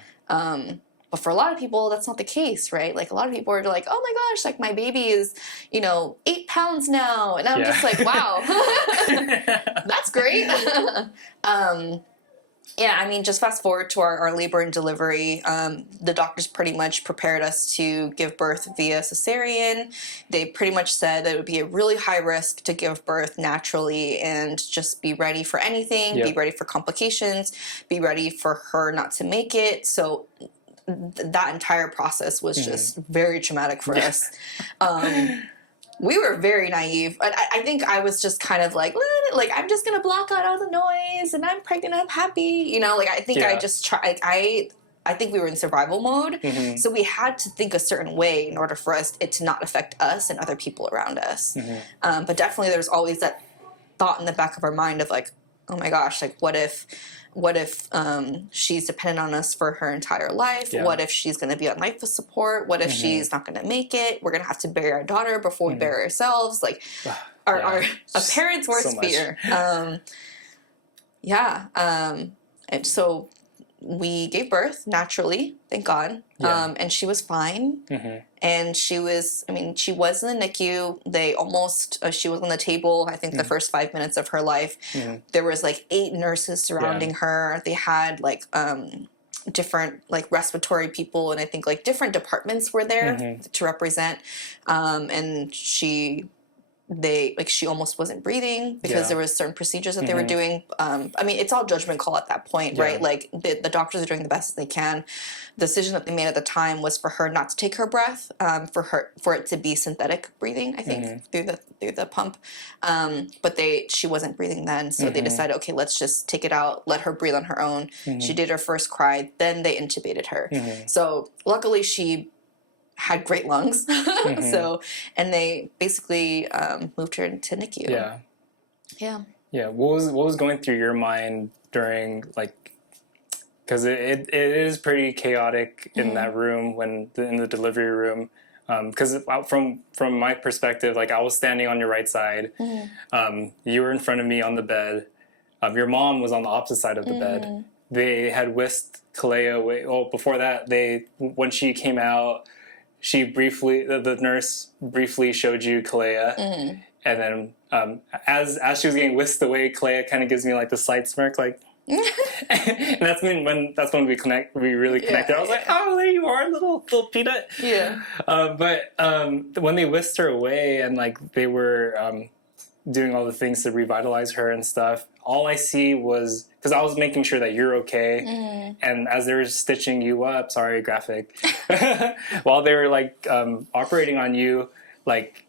But for a lot of people, that's not the case, right? Like, a lot of people are like, oh my gosh, like, my baby is, you know, 8 pounds now. And I'm just like, wow, that's great. Yeah, I mean, just fast forward to our labor and delivery. The doctors pretty much prepared us to give birth via cesarean. They pretty much said that it would be a really high risk to give birth naturally, and just be ready for anything, be ready for complications, be ready for her not to make it. So that entire process was just very traumatic for us. We were very naive. I think I was just kind of like I'm just going to block out all the noise, and I'm pregnant, I'm happy. You know, like, I think I just tried. I think we were in survival mode. So we had to think a certain way in order for it to not affect us and other people around us. But definitely there's always that thought in the back of our mind of like, oh my gosh, like, what if she's dependent on us for her entire life? What if she's going to be on life support? What if she's not going to make it? We're going to have to bury our daughter before we bury ourselves. Like, our parents' worst fear. And so we gave birth naturally, thank God. And she was fine. And she was in the NICU. They almost, she was on the table, I think the first 5 minutes of her life. There was like 8 nurses surrounding her. They had like different like respiratory people, and I think like different departments were there to represent. And she almost wasn't breathing because there was certain procedures that they were doing. I mean, it's all judgment call at that point, right? Like, the doctors are doing the best they can. The decision that they made at the time was for her not to take her breath, for it to be synthetic breathing, I think, through the pump. But she wasn't breathing then, so they decided, okay, let's just take it out, let her breathe on her own. She did her first cry, then they intubated her. So luckily she had great lungs. So, and they basically moved her to NICU. What was going through your mind during, like, because it is pretty chaotic in that room in the delivery room, because from my perspective, like, I was standing on your right side, you were in front of me on the bed, your mom was on the opposite side of the bed. They had whisked Kalea away. Well, before that, when she came out, the nurse briefly showed you Kalea, and then as she was getting whisked away, Kalea kind of gives me like the slight smirk, like, and that's when we really connected. I was like, oh, there you are, little peanut. But when they whisked her away and like they were doing all the things to revitalize her and stuff, all I see was, because I was making sure that you're okay, and as they were stitching you up, sorry, graphic, while they were like operating on you, like,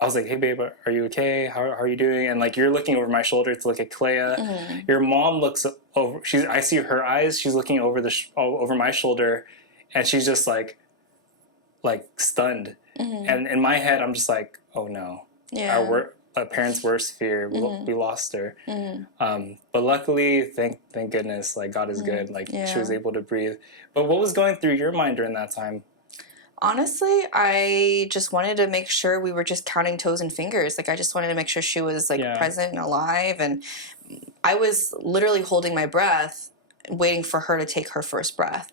I was like, hey babe, are you okay? How are you doing? And like, you're looking over my shoulder to look at Kalea. Your mom looks over, I see her eyes, she's looking over over my shoulder, and she's just like stunned. And in my head, I'm just like, oh no, our parents' worst fear, we lost her. But luckily, thank goodness, like, God is good. Like, she was able to breathe. But what was going through your mind during that time? Honestly, I just wanted to make sure we were just counting toes and fingers. Like, I just wanted to make sure she was like present and alive. And I was literally holding my breath, waiting for her to take her first breath.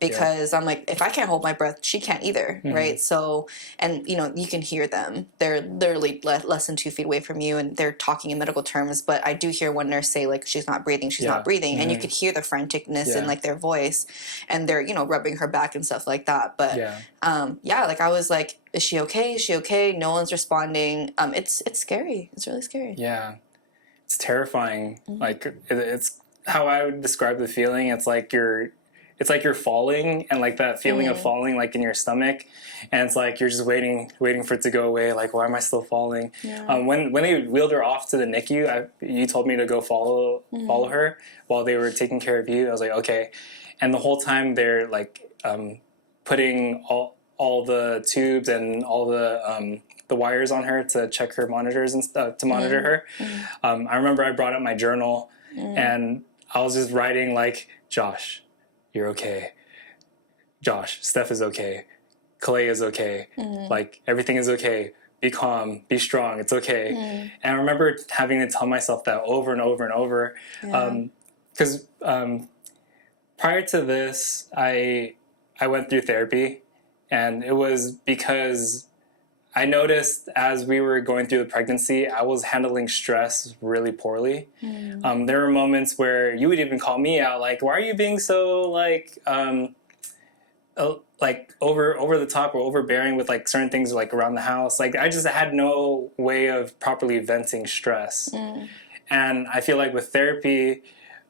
Because I'm like, if I can't hold my breath, she can't either, right? So, and you know, you can hear them. They're literally less than 2 feet away from you, and they're talking in medical terms. But I do hear one nurse say, like, she's not breathing, not breathing, and you could hear the franticness in like their voice, and they're, you know, rubbing her back and stuff like that. But like, I was like, is she okay? Is she okay? No one's responding. It's scary. It's really scary. Yeah, it's terrifying. Like, it's how I would describe the feeling. It's like you're falling, and like that feeling of falling, like in your stomach, and it's like you're just waiting for it to go away. Like, why am I still falling? When they wheeled her off to the NICU, you told me to go follow her while they were taking care of you. I was like, okay. And the whole time they're like putting all the tubes and all the the wires on her to check her monitors and stuff, to monitor her. I remember I brought up my journal and I was just writing like, Josh, you're okay. Josh, Steph is okay. Clay is okay. Like, everything is okay. Be calm, be strong, it's okay. And I remember having to tell myself that over and over and over. Because prior to this, I went through therapy, and it was because I noticed as we were going through the pregnancy, I was handling stress really poorly. There were moments where you would even call me out, like, why are you being so like over the top or overbearing with like certain things like around the house. Like, I just had no way of properly venting stress. And I feel like with therapy,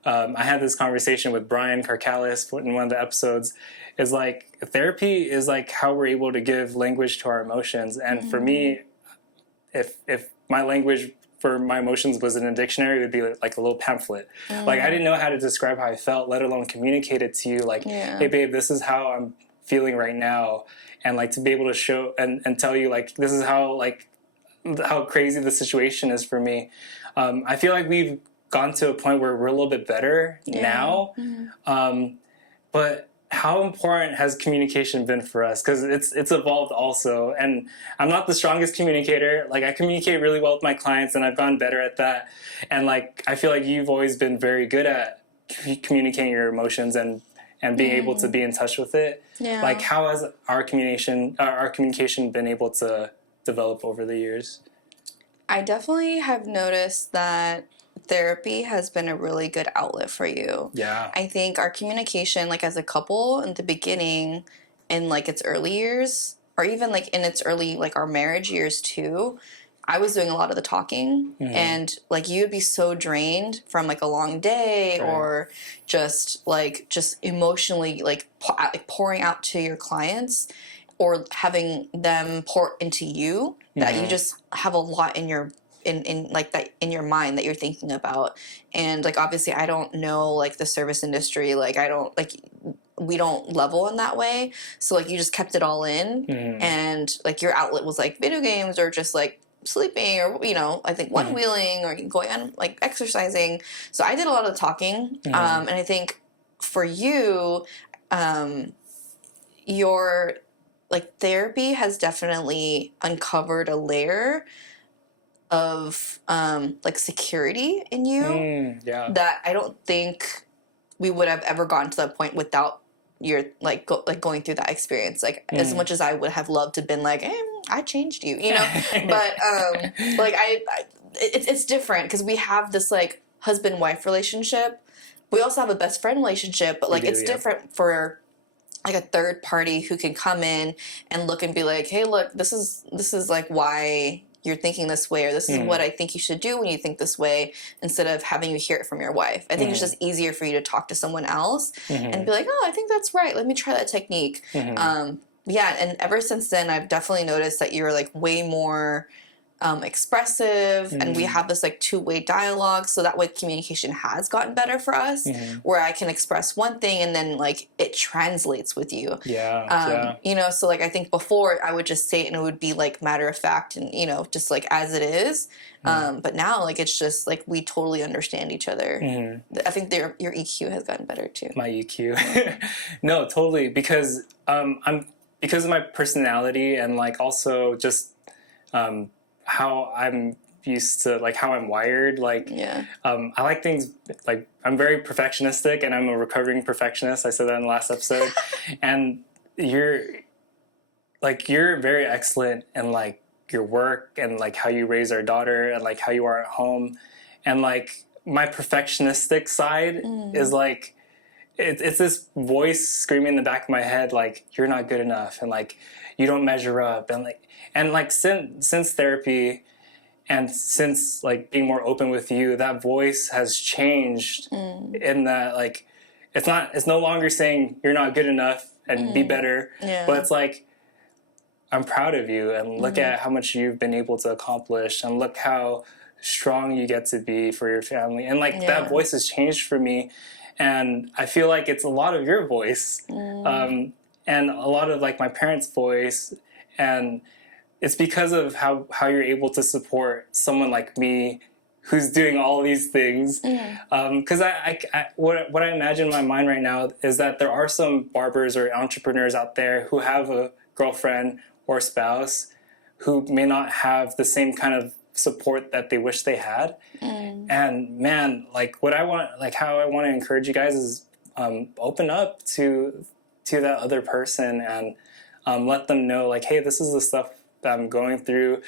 I had this conversation with Brian Karkalis in one of the episodes, is like, therapy is like how we're able to give language to our emotions. And for me, if my language for my emotions was in a dictionary, it would be like a little pamphlet. Like, I didn't know how to describe how I felt, let alone communicate it to you. Like, hey babe, this is how I'm feeling right now. And like, to be able to show and tell you like, this is how crazy the situation is for me. I feel like we've gotten to a point where we're a little bit better now. But how important has communication been for us? Because it's evolved also. And I'm not the strongest communicator. Like, I communicate really well with my clients, and I've gotten better at that. And like, I feel like you've always been very good at communicating your emotions and being able to be in touch with it. Like, how has our communication been able to develop over the years? I definitely have noticed that therapy has been a really good outlet for you. I think our communication, like as a couple in the beginning, in like its early years, or even like in its early, like our marriage years too, I was doing a lot of the talking, and like you would be so drained from like a long day or just emotionally like pouring out to your clients or having them pour into you, that you just have a lot in your in your mind that you're thinking about. And like, obviously I don't know like the service industry, like I don't like, we don't level in that way, so like you just kept it all in, and like your outlet was like video games or just like sleeping, or I think one wheeling or going on like exercising. So I did a lot of the talking, and I think for you, your like therapy has definitely uncovered a layer of like security in you that I don't think we would have ever gotten to that point without your like going through that experience. Like as much as I would have loved to been like, hey, I changed you, but like it's different because we have this like husband-wife relationship. We also have a best friend relationship, but like it's different for like a third party who can come in and look and be like, hey, look, this is like why you're thinking this way, or this is what I think you should do when you think this way, instead of having you hear it from your wife. I think it's just easier for you to talk to someone else and be like, oh, I think that's right, let me try that technique. Yeah, and ever since then, I've definitely noticed that you're like way more expressive, and we have this like two-way dialogue, so that way communication has gotten better for us, where I can express one thing and then like it translates with you. So like I think before I would just say it and it would be like matter of fact and just like as it is, but now like it's just like we totally understand each other. I think your EQ has gotten better too. My EQ. No, totally, because because of my personality and like also just how I'm used to, like how I'm wired, like I like things, like I'm very perfectionistic, and I'm a recovering perfectionist. I said that in the last episode. And you're very excellent in like your work and like how you raise our daughter and like how you are at home. And like my perfectionistic side is like it's this voice screaming in the back of my head like, you're not good enough, and like you don't measure up, and like since therapy and since like being more open with you, that voice has changed in that like it's no longer saying you're not good enough and be better, but it's like, I'm proud of you, and look at how much you've been able to accomplish, and look how strong you get to be for your family. And like that voice has changed for me, and I feel like it's a lot of your voice and a lot of like my parents' voice. And it's because of how you're able to support someone like me who's doing all these things. Because what I imagine in my mind right now is that there are some barbers or entrepreneurs out there who have a girlfriend or spouse who may not have the same kind of support that they wish they had. And man, like how I want to encourage you guys is open up to that other person and let them know, like, hey, this is the stuff that I'm going through.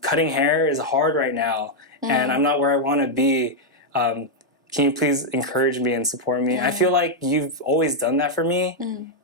Cutting hair is hard right now, and I'm not where I want to be. Can you please encourage me and support me? I feel like you've always done that for me,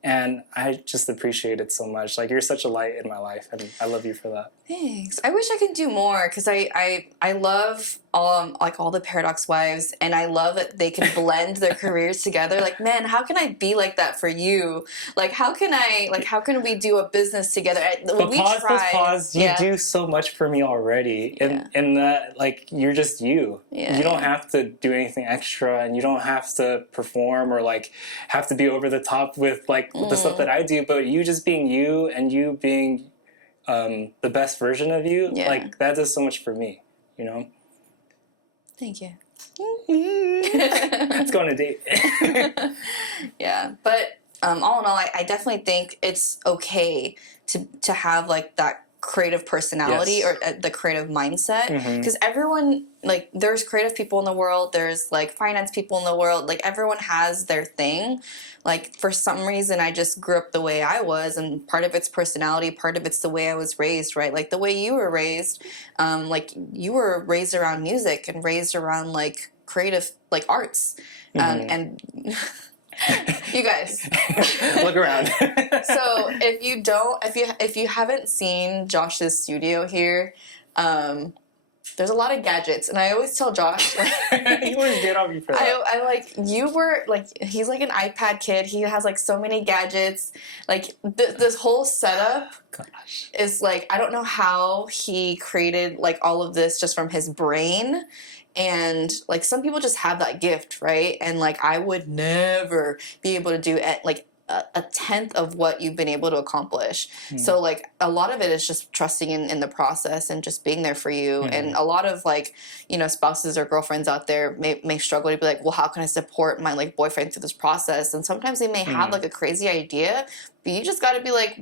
and I just appreciate it so much. Like, you're such a light in my life, and I love you for that. Thanks. I wish I could do more, because I love all the Paradox Wives, and I love that they can blend their careers together. Like, man, how can I be like that for you? Like, how can we do a business together? But pause. You do so much for me already, in that, like, you're just you. You don't have to do anything extra, and you don't have to perform or like have to be over the top with like the stuff that I do. But you just being you, and you being the best version of you, like, that does so much for me, you know? Thank you. Let's go on a date. Yeah, but all in all, I definitely think it's okay to have like that creative personality or the creative mindset, because everyone, like, there's creative people in the world, there's like finance people in the world, like everyone has their thing. Like, for some reason I just grew up the way I was, and part of it's personality, part of it's the way I was raised, right? Like the way you were raised, like you were raised around music and raised around like creative, like arts, and you guys look around. So if you haven't seen Josh's studio here, there's a lot of gadgets, and I always tell Josh, like, you always get on me for that. I like, you were like, he's like an iPad kid. He has like so many gadgets. Like this whole setup is like, I don't know how he created like all of this just from his brain. And like, some people just have that gift, right? And like, I would never be able to do it, like a tenth of what you've been able to accomplish. So like, a lot of it is just trusting in the process and just being there for you. And a lot of like, you know, spouses or girlfriends out there may struggle to be like, well, how can I support my like boyfriend through this process? And sometimes they may have like a crazy idea, but you just got to be like,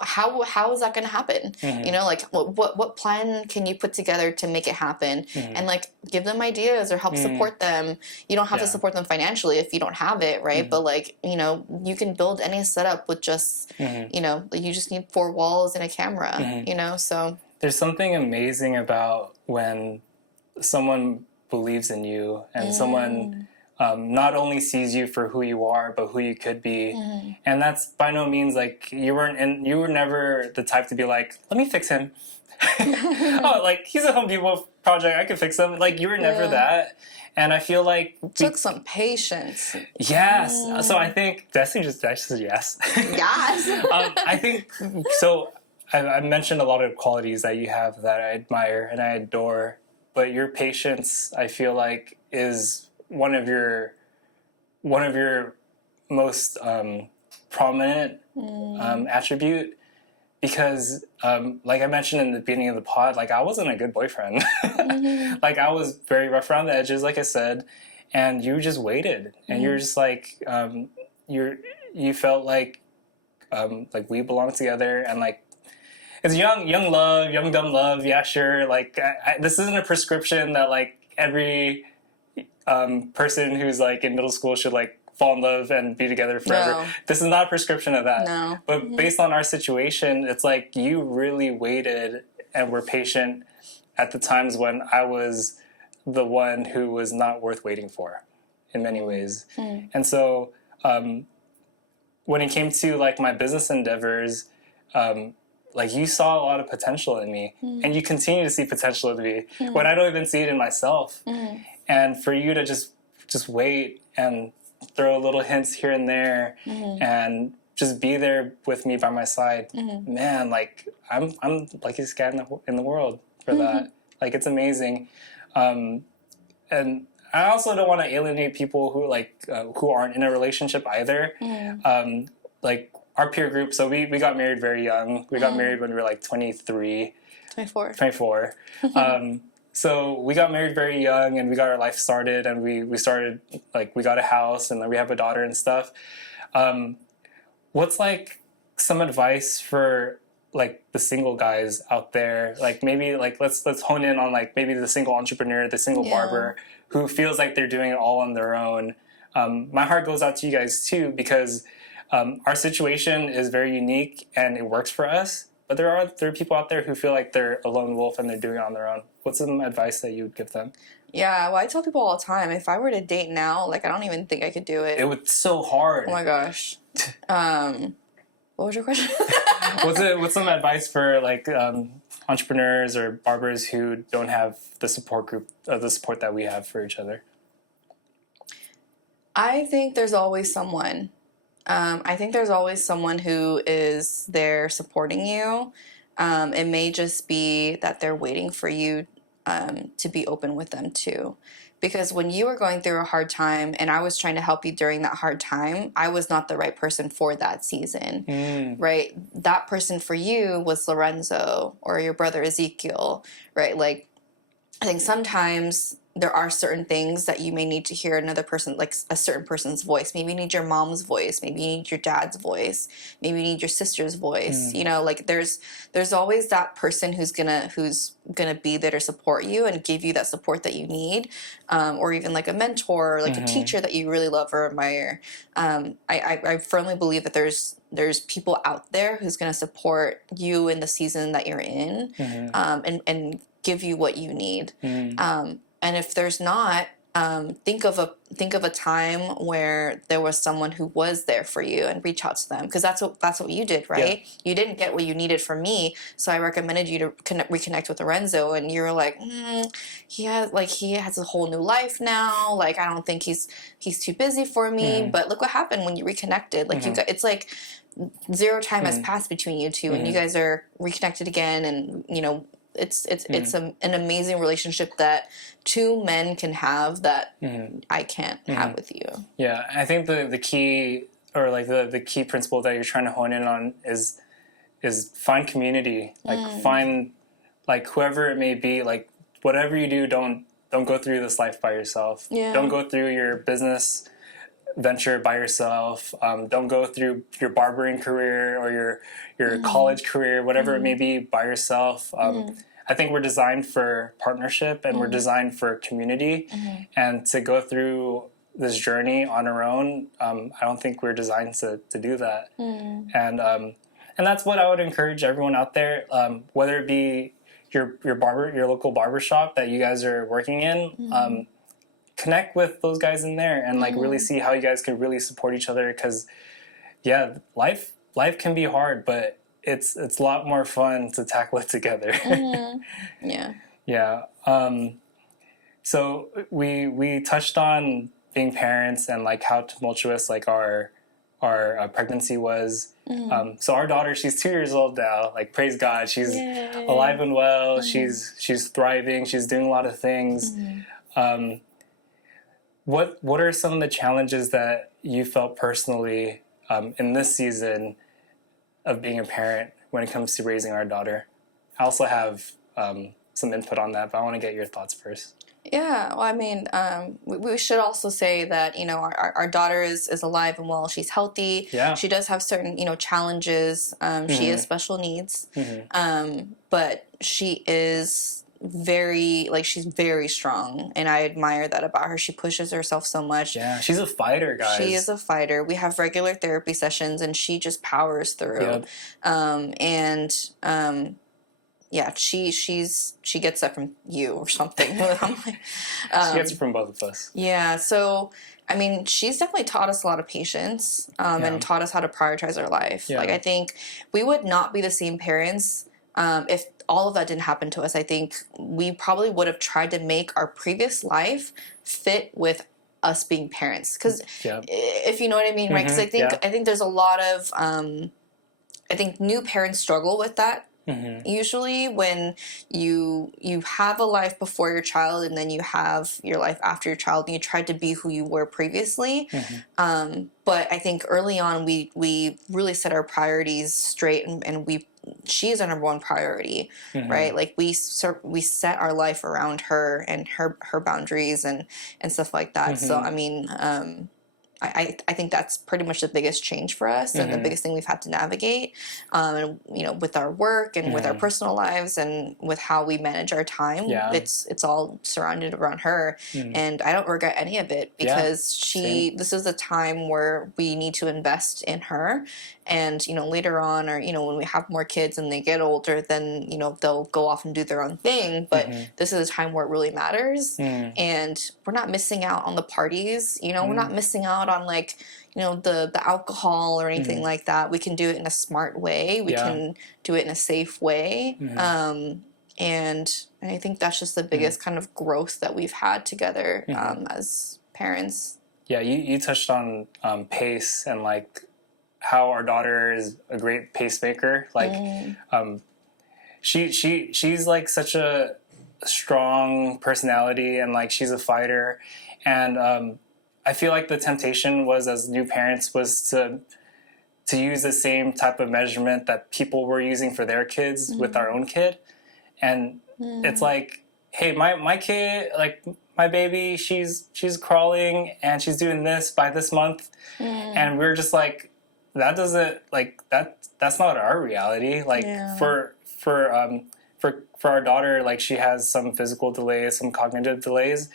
how is that going to happen? You know, like what plan can you put together to make it happen? And like, give them ideas or help support them. You don't have to support them financially if you don't have it, right? But like, you know, you can build any setup with just, you know, you just need 4 walls and a camera, you know? So there's something amazing about when someone believes in you and someone not only sees you for who you are, but who you could be. And that's by no means like, you were never the type to be like, let me fix him. Oh, like, he's a Home Depot project, I can fix him. Like, you were never that. And I feel like took some patience. Yes. So I think Destiny just said yes. Yes. I think so. I mentioned a lot of qualities that you have that I admire and I adore, but your patience, I feel like, is one of your most prominent attribute, because like I mentioned in the beginning of the pod, like, I wasn't a good boyfriend. Like, I was very rough around the edges, like I said, and you just waited, and you're just like, you felt like we belong together, and like, it's young love, young dumb love, yeah, sure. Like, this isn't a prescription that like every person who's like in middle school should like fall in love and be together forever. No. This is not a prescription of that. No. But based on our situation, it's like, you really waited and were patient at the times when I was the one who was not worth waiting for in many ways. And so when it came to like my business endeavors, like, you saw a lot of potential in me, and you continue to see potential in me when I don't even see it in myself. And for you to just wait and throw little hints here and there, and just be there with me by my side, man, like, I'm luckiest guy in the world for that. Like, it's amazing. And I also don't want to alienate people who like who aren't in a relationship either. Like, our peer group, so we got married very young. We got married when we were like 23. 24. So we got married very young, and we got our life started, and we started, like, we got a house, and then we have a daughter and stuff. What's like some advice for like the single guys out there? Like maybe like let's hone in on like maybe the single entrepreneur, the single barber who feels like they're doing it all on their own. My heart goes out to you guys too, because our situation is very unique and it works for us. But there are people out there who feel like they're a lone wolf and they're doing it on their own. What's some advice that you would give them? Yeah, well, I tell people all the time, if I were to date now, like, I don't even think I could do it. It was so hard. Oh my gosh. What was your question? What's some advice for like entrepreneurs or barbers who don't have the support group, the support that we have for each other? I think there's always someone. I think there's always someone who is there supporting you. It may just be that they're waiting for you to be open with them too. Because when you were going through a hard time and I was trying to help you during that hard time, I was not the right person for that season, right? That person for you was Lorenzo or your brother Ezekiel, right? Like, I think sometimes there are certain things that you may need to hear another person, like a certain person's voice. Maybe you need your mom's voice. Maybe you need your dad's voice. Maybe you need your sister's voice. You know, like there's always that person who's gonna be there to support you and give you that support that you need, or even like a mentor, or like a teacher that you really love or admire. I firmly believe that there's people out there who's gonna support you in the season that you're in, and give you what you need. And if there's not, think of a time where there was someone who was there for you, and reach out to them, because that's what you did, right? Yeah. You didn't get what you needed from me, so I recommended you to reconnect with Lorenzo, and you were like, he has a whole new life now. Like, I don't think he's too busy for me. But look what happened when you reconnected. Like you got, it's like zero time has passed between you two, and you guys are reconnected again, and you know. It's an amazing relationship that two men can have that I can't have with you. Yeah, I think the key, or like the key principle that you're trying to hone in on is find community. Like find like whoever it may be. Like whatever you do, don't go through this life by yourself. Yeah. Don't go through your business venture by yourself. Don't go through your barbering career or your college career, whatever it may be, by yourself. I think we're designed for partnership, and we're designed for community. And to go through this journey on our own, I don't think we're designed to do that. And that's what I would encourage everyone out there, whether it be your local barber shop that you guys are working in. Connect with those guys in there and like really see how you guys can really support each other, because life can be hard, but it's a lot more fun to tackle it together. So we touched on being parents and like how tumultuous like our pregnancy was. So our daughter, she's 2 years old now. Like, praise God, she's alive and well. She's thriving. She's doing a lot of things. What are some of the challenges that you felt personally in this season of being a parent when it comes to raising our daughter? I also have some input on that, but I want to get your thoughts first. Yeah, well, I mean, we should also say that, you know, our daughter is alive and well. She's healthy. Yeah. She does have certain, you know, challenges. She has special needs. But she is she's very strong, and I admire that about her. She pushes herself so much. Yeah, she's a fighter, guys. She is a fighter. We have regular therapy sessions, and she just powers through. Yeah, she gets that from you or something. I'm like, she gets it from both of us. Yeah, so I mean, she's definitely taught us a lot of patience, and taught us how to prioritize our life. Yeah. Like, I think we would not be the same parents if all of that didn't happen to us. I think we probably would have tried to make our previous life fit with us being parents. Because if you know what I mean, right? Because I think there's a lot of I think new parents struggle with that Usually when you have a life before your child and then you have your life after your child, and you try to be who you were previously. But I think early on we really set our priorities straight, and she's our number one priority, right? Like we set our life around her and her boundaries and stuff like that. So I mean, I think that's pretty much the biggest change for us and the biggest thing we've had to navigate, and, you know, with our work and with our personal lives and with how we manage our time. It's all surrounded around her, and I don't regret any of it because this is a time where we need to invest in her. And, you know, later on, or, you know, when we have more kids and they get older, then, you know, they'll go off and do their own thing. But this is a time where it really matters. And we're not missing out on the parties. You know, we're not missing out on, like, you know, the alcohol or anything like that. We can do it in a smart way. We can do it in a safe way. And I think that's just the biggest kind of growth that we've had together as parents. Yeah, you touched on pace and, like, how our daughter is a great pacemaker. Like, she's like such a strong personality, and like she's a fighter. And I feel like the temptation was, as new parents, was to use the same type of measurement that people were using for their kids with our own kid. And it's like, hey, my kid, like my baby, she's crawling and she's doing this by this month, and we're just like, that doesn't, like, that's not our reality. Like, for our daughter, like, she has some physical delays, some cognitive delays,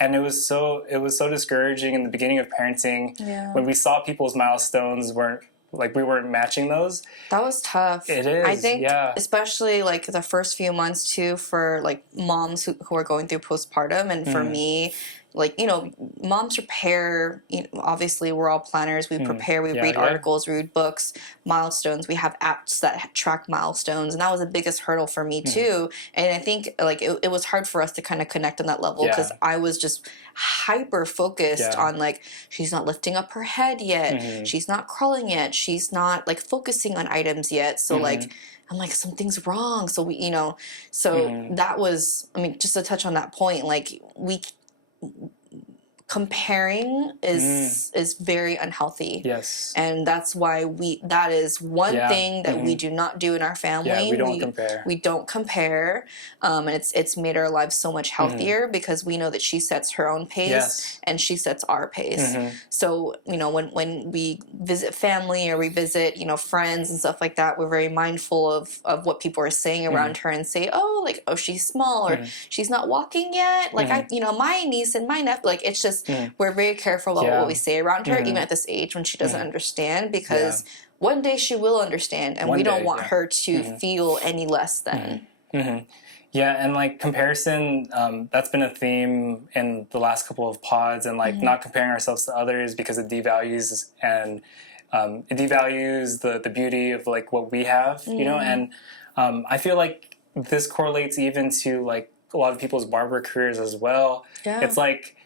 and it was so discouraging in the beginning of parenting when we saw people's milestones we weren't matching those. That was tough. It is. I think, especially like the first few months too, for like moms who are going through postpartum, and for me, like, you know, moms prepare, you know, obviously we're all planners. We prepare, we read articles, we read books, milestones. We have apps that track milestones. And that was the biggest hurdle for me too. And I think, like, it was hard for us to kind of connect on that level because I was just hyper focused on, like, she's not lifting up her head yet. She's not crawling yet. She's not, like, focusing on items yet. So, like, I'm like, something's wrong. So we, you know, so that was, I mean, just to touch on that point, like, comparing is very unhealthy. Yes. And that's why that is one thing that we do not do in our family. Yeah, we don't compare. We don't compare. And it's made our lives so much healthier because we know that she sets her own pace and she sets our pace. So, you know, when we visit family or we visit, you know, friends and stuff like that, we're very mindful of what people are saying around her and say, oh, like, oh, she's small, or she's not walking yet. Like, you know, my niece and my nephew, like, it's just, we're very careful about what we say around her, even at this age when she doesn't understand, because one day she will understand, and we don't want her to feel any less than. Yeah, and, like, comparison, that's been a theme in the last couple of pods, and, like, not comparing ourselves to others because it devalues the beauty of, like, what we have, you know. And I feel like this correlates even to, like, a lot of people's barber careers as well. It's like,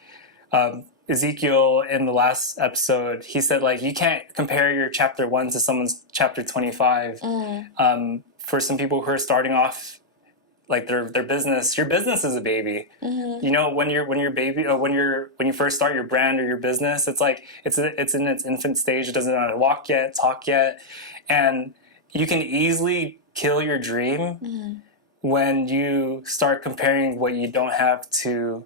Ezekiel in the last episode, he said, like, you can't compare your chapter 1 to someone's chapter 25. For some people who are starting off, like, their business, your business is a baby. You know, when you're baby, or when you first start your brand or your business, it's like it's in its infant stage. It doesn't know how to walk yet, talk yet, and you can easily kill your dream when you start comparing what you don't have to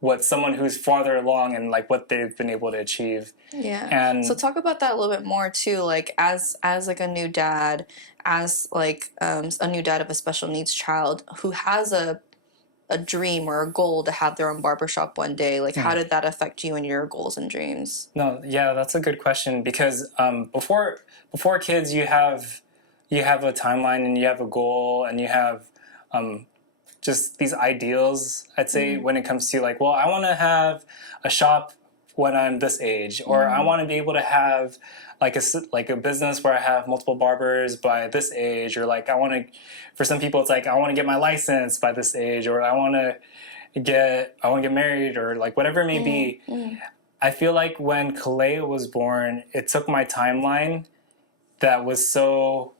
what someone who's farther along and, like, what they've been able to achieve. Yeah. And so talk about that a little bit more too, like, as like a new dad, as like a new dad of a special needs child who has a dream or a goal to have their own barbershop one day. Like, how did that affect you and your goals and dreams? No, yeah, that's a good question, because before kids, you have a timeline and you have a goal and you have just these ideals, I'd say, when it comes to, like, well, I want to have a shop when I'm this age, or I want to be able to have like a business where I have multiple barbers by this age, or, like, for some people it's like, I want to get my license by this age, or I want to get married, or, like, whatever it may be. I feel like when Kalea was born, it took my timeline that was so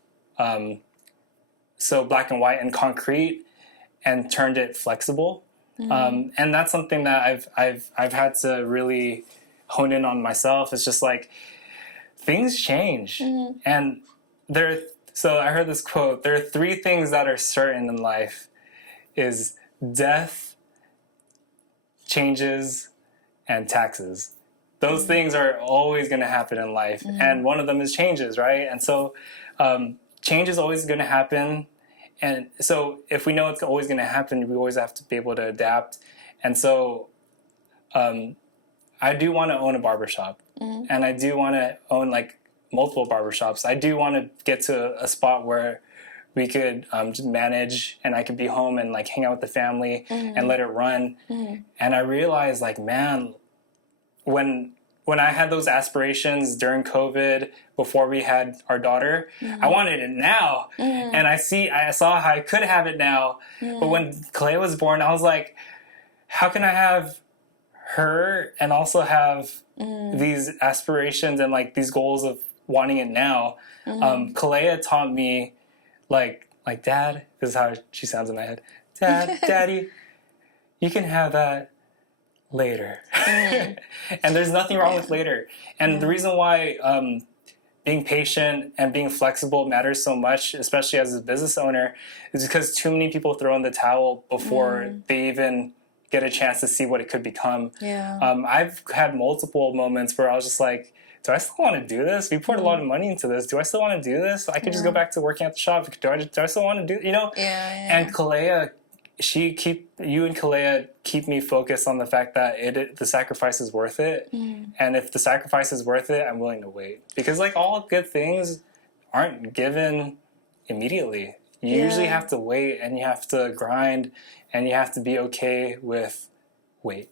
so black and white and concrete and turned it flexible. And that's something that I've had to really hone in on myself. It's just like things change, and so I heard this quote: there are three things that are certain in life: is death, changes, and taxes. Those things are always going to happen in life, and one of them is changes, right? And so change is always going to happen. And so if we know it's always going to happen, we always have to be able to adapt. And so I do want to own a barbershop, and I do want to own like multiple barbershops. I do want to get to a spot where we could just manage, and I could be home and like hang out with the family and let it run. And I realized, like, man, when I had those aspirations during COVID, before we had our daughter, I wanted it now. And I saw how I could have it now. But when Clay was born, I was like, how can I have her and also have these aspirations and like these goals of wanting it now? Kalea taught me, like, Dad, this is how she sounds in my head. Daddy, you can have that later. And there's nothing wrong with later. And the reason why being patient and being flexible matters so much, especially as a business owner, is because too many people throw in the towel before they even get a chance to see what it could become. I've had multiple moments where I was just like, do I still want to do this? We poured a lot of money into this. Do I still want to do this? I could just go back to working at the shop. Do I still want to do, you know? And Kalea, you and Kalea keep me focused on the fact that the sacrifice is worth it. And if the sacrifice is worth it, I'm willing to wait. Because like all good things aren't given immediately. You usually have to wait, and you have to grind, and you have to be okay with wait.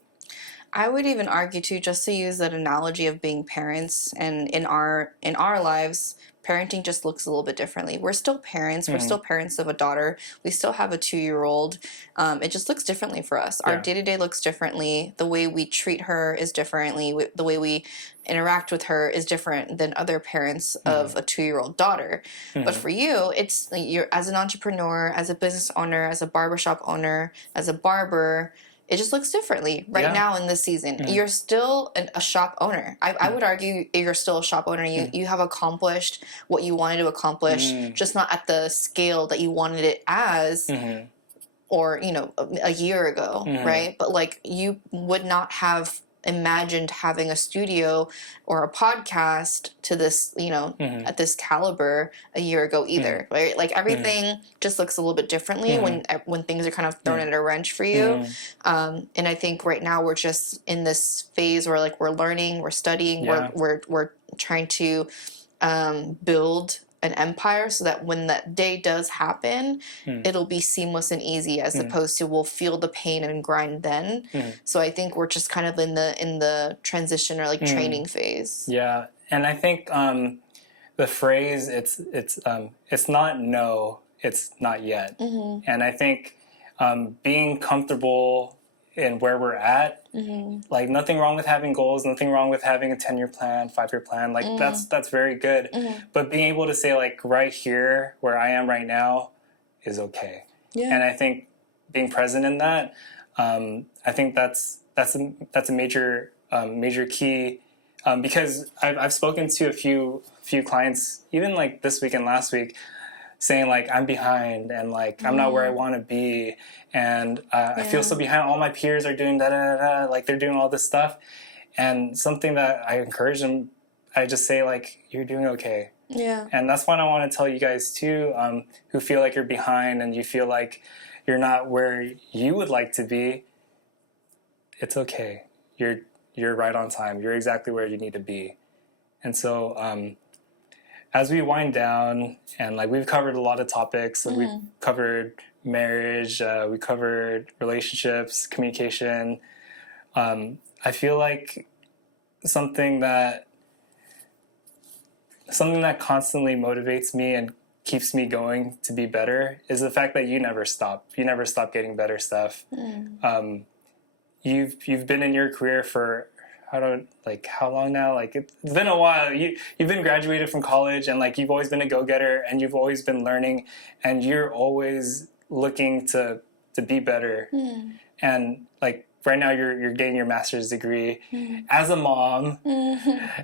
I would even argue too, just to use that analogy of being parents, and in our lives, parenting just looks a little bit differently. We're still parents. We're still parents of a daughter. We still have a 2-year-old. It just looks differently for us. Our day-to-day looks differently. The way we treat her is differently. The way we interact with her is different than other parents of a 2-year-old daughter. But for you, it's you're, as an entrepreneur, as a business owner, as a barbershop owner, as a barber, it just looks differently right now in this season. You're still a shop owner. I would argue you're still a shop owner. You have accomplished what you wanted to accomplish, just not at the scale that you wanted it as, or, you know, a year ago, right? But like, you would not have imagined having a studio or a podcast to this, you know, at this caliber a year ago either, right? Like everything just looks a little bit differently when things are kind of thrown at a wrench for you. And I think right now we're just in this phase where like we're learning, we're studying, we're trying to build an empire so that when that day does happen, it'll be seamless and easy, as opposed to we'll feel the pain and grind then. So I think we're just kind of in the transition or like training phase. Yeah, and I think the phrase it's not no, it's not yet. And I think being comfortable in where we're at, like nothing wrong with having goals, nothing wrong with having a 10-year plan, 5-year plan, like that's very good. But being able to say like right here where I am right now is okay. And I think being present in that, I think that's a major key, because I've spoken to a few clients even like this week and last week, saying like I'm behind and like I'm not where I want to be, and I feel so behind. All my peers are doing like they're doing all this stuff, and something that I encourage them, I just say like, you're doing okay. And that's what I want to tell you guys too, who feel like you're behind and you feel like you're not where you would like to be. It's okay. You're right on time. You're exactly where you need to be. And so as we wind down, and like we've covered a lot of topics, like we've covered marriage, we covered relationships, communication. I feel like something that constantly motivates me and keeps me going to be better is the fact that you never stop. You never stop getting better stuff. You've been in your career for how long now? Like it's been a while. You've been graduated from college, and like you've always been a go-getter, and you've always been learning, and you're always looking to be better. And like right now you're getting your master's degree as a mom,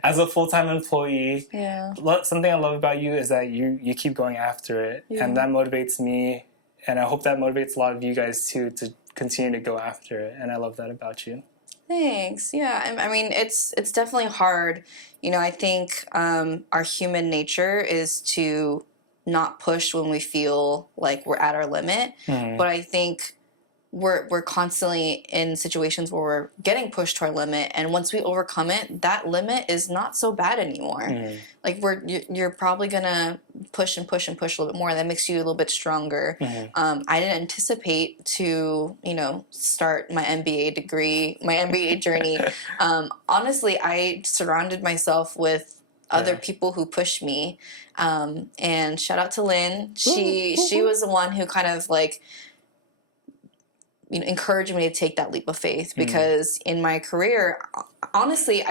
as a full-time employee. Something I love about you is that you keep going after it, and that motivates me, and I hope that motivates a lot of you guys too to continue to go after it. And I love that about you. Thanks. Yeah, I mean, it's definitely hard. You know, I think our human nature is to not push when we feel like we're at our limit. But I think we're constantly in situations where we're getting pushed to our limit, and once we overcome it, that limit is not so bad anymore. Like you're probably gonna push and push and push a little bit more, and that makes you a little bit stronger. I didn't anticipate to start my MBA journey. Honestly, I surrounded myself with other people who pushed me, and shout out to Lynn. She was the one who kind of like encouraged me to take that leap of faith, because in my career, honestly,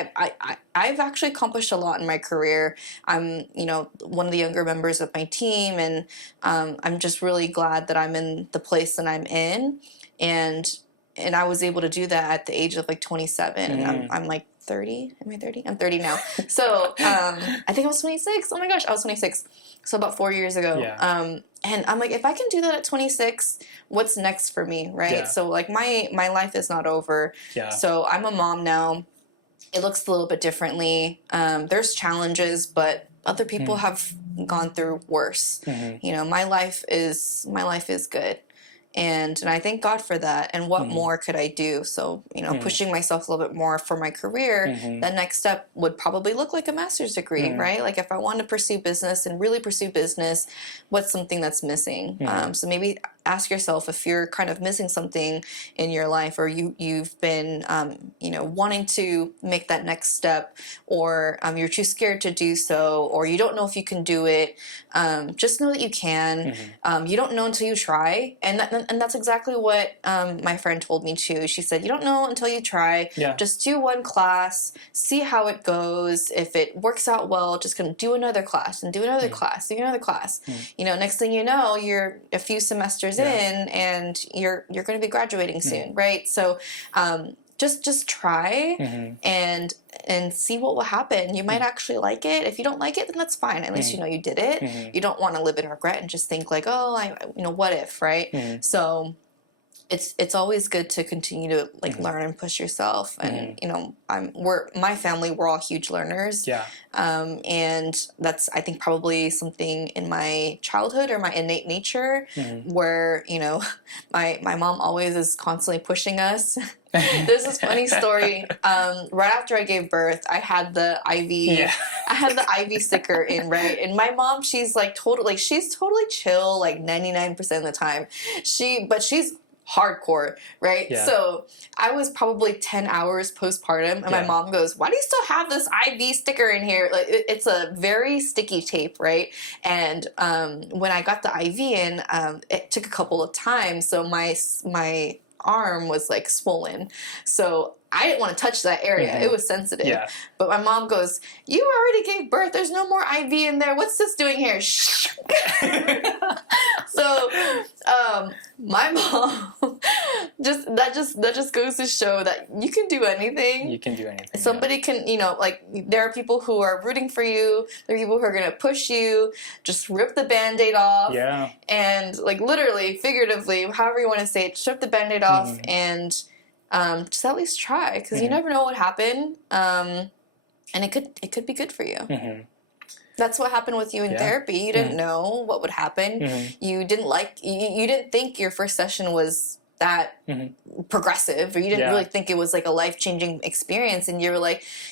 I've actually accomplished a lot in my career. I'm, one of the younger members of my team, and I'm just really glad that I'm in the place that I'm in, and I was able to do that at the age of like 27, and I'm like 30. Am I 30? I'm 30 now. So I think I was 26. Oh my gosh, I was 26. So about 4 years ago. And I'm like, if I can do that at 26, what's next for me, right? So like my life is not over. So I'm a mom now. It looks a little bit differently. There's challenges, but other people have gone through worse. My life is good. And I thank God for that. And what more could I do? So, pushing myself a little bit more for my career, the next step would probably look like a master's degree, right? Like if I want to pursue business and really pursue business, what's something that's missing? So maybe ask yourself if you're kind of missing something in your life, or you've been, wanting to make that next step, or you're too scared to do so, or you don't know if you can do it. Just know that you can. You don't know until you try. And that's exactly what my friend told me too. She said, you don't know until you try. Just do one class, see how it goes. If it works out well, just gonna do another class and do another class, do another class. Next thing you know, you're a few semesters in, and you're going to be graduating soon, right? So just try and see what will happen. You might actually like it. If you don't like it, then that's fine. At least you know you did it. You don't want to live in regret and just think like, oh, what if, right? So it's always good to continue to learn and push yourself. And my family, we're all huge learners. And that's, I think, probably something in my childhood or my innate nature, where my mom always is constantly pushing us. There's this funny story. Right after I gave birth, I had the IV. I had the IV sticker in, right? And my mom, she's she's totally chill, 99% of the time. But she's hardcore, right? So I was probably 10 hours postpartum, and my mom goes, why do you still have this IV sticker in here? It's a very sticky tape, right? And when I got the IV in, it took a couple of times, so my arm was swollen, so I didn't want to touch that area. It was sensitive. But my mom goes, you already gave birth, there's no more IV in there, what's this doing here? So my mom that just goes to show that you can do anything. You can do anything. Somebody can, there are people who are rooting for you, there are people who are going to push you. Just rip the Band-Aid off. And literally, figuratively, however you want to say it, just rip the Band-Aid off, and just at least try, because you never know what happened, and it could be good for you. That's what happened with you in therapy. You didn't know what would happen. You didn't think your first session was that progressive, or you didn't really think it was a life-changing experience, and you were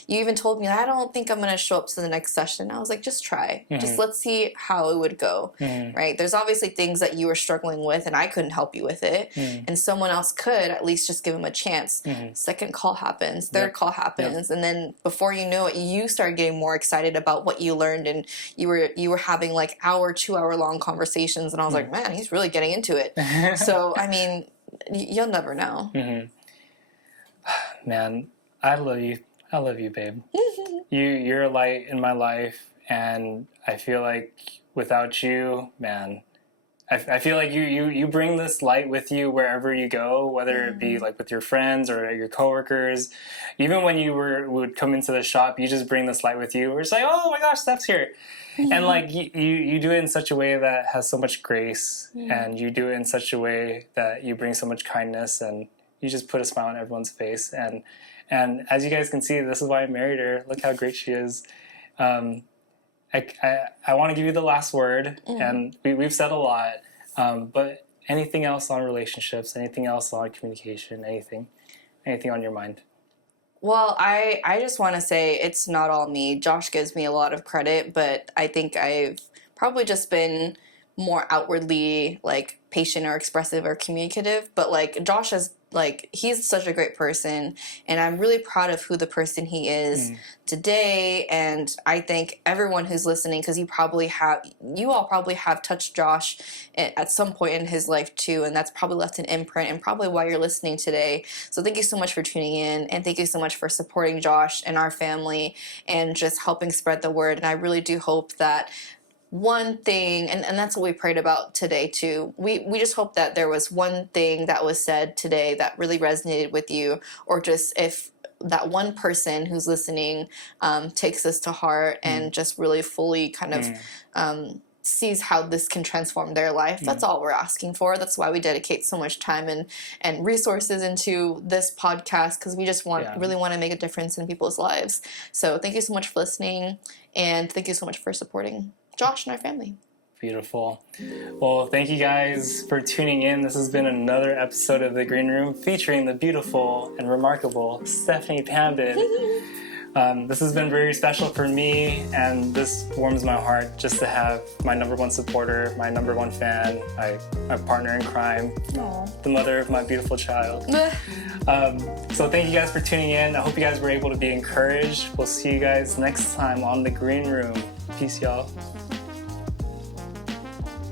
you even told me, I don't think I'm going to show up to the next session. I was like, just try. Just let's see how it would go, right? There's obviously things that you were struggling with, and I couldn't help you with it, and someone else could. At least just give them a chance. Second call happens, third call happens, and then before you know it, you start getting more excited about what you learned, and you were having 2-hour long conversations, and I was like, man, he's really getting into it. So, I mean, you'll never know. Man, I love you. I love you, babe. You're a light in my life, and I feel like without you, man, I feel like you bring this light with you wherever you go, whether it be like with your friends or your coworkers. Even when you would come into the shop, you just bring this light with you. We're just like, oh my gosh, Steph's here. And like you do it in such a way that has so much grace, and you do it in such a way that you bring so much kindness, and you just put a smile on everyone's face. And as you guys can see, this is why I married her. Look how great she is. I want to give you the last word, and we've said a lot, but anything else on relationships, anything else on communication, anything on your mind? Well, I just want to say it's not all me. Josh gives me a lot of credit, but I think I've probably just been more outwardly like patient or expressive or communicative. But like Josh is like, he's such a great person, and I'm really proud of who the person he is today. And I think everyone who's listening, because you all probably have touched Josh at some point in his life too, and that's probably left an imprint and probably why you're listening today. So thank you so much for tuning in, and thank you so much for supporting Josh and our family and just helping spread the word. And I really do hope that one thing, and that's what we prayed about today too. We just hope that there was one thing that was said today that really resonated with you, or just if that one person who's listening takes this to heart and just really fully kind of sees how this can transform their life. That's all we're asking for. That's why we dedicate so much time and resources into this podcast, because we just really want to make a difference in people's lives. So thank you so much for listening, and thank you so much for supporting Josh and our family. Beautiful. Well, thank you guys for tuning in. This has been another episode of The Green Room featuring the beautiful and remarkable Stephanie Pambid. This has been very special for me, and this warms my heart just to have my number one supporter, my number one fan, my partner in crime, the mother of my beautiful child. So thank you guys for tuning in. I hope you guys were able to be encouraged. We'll see you guys next time on The Green Room. Peace, y'all.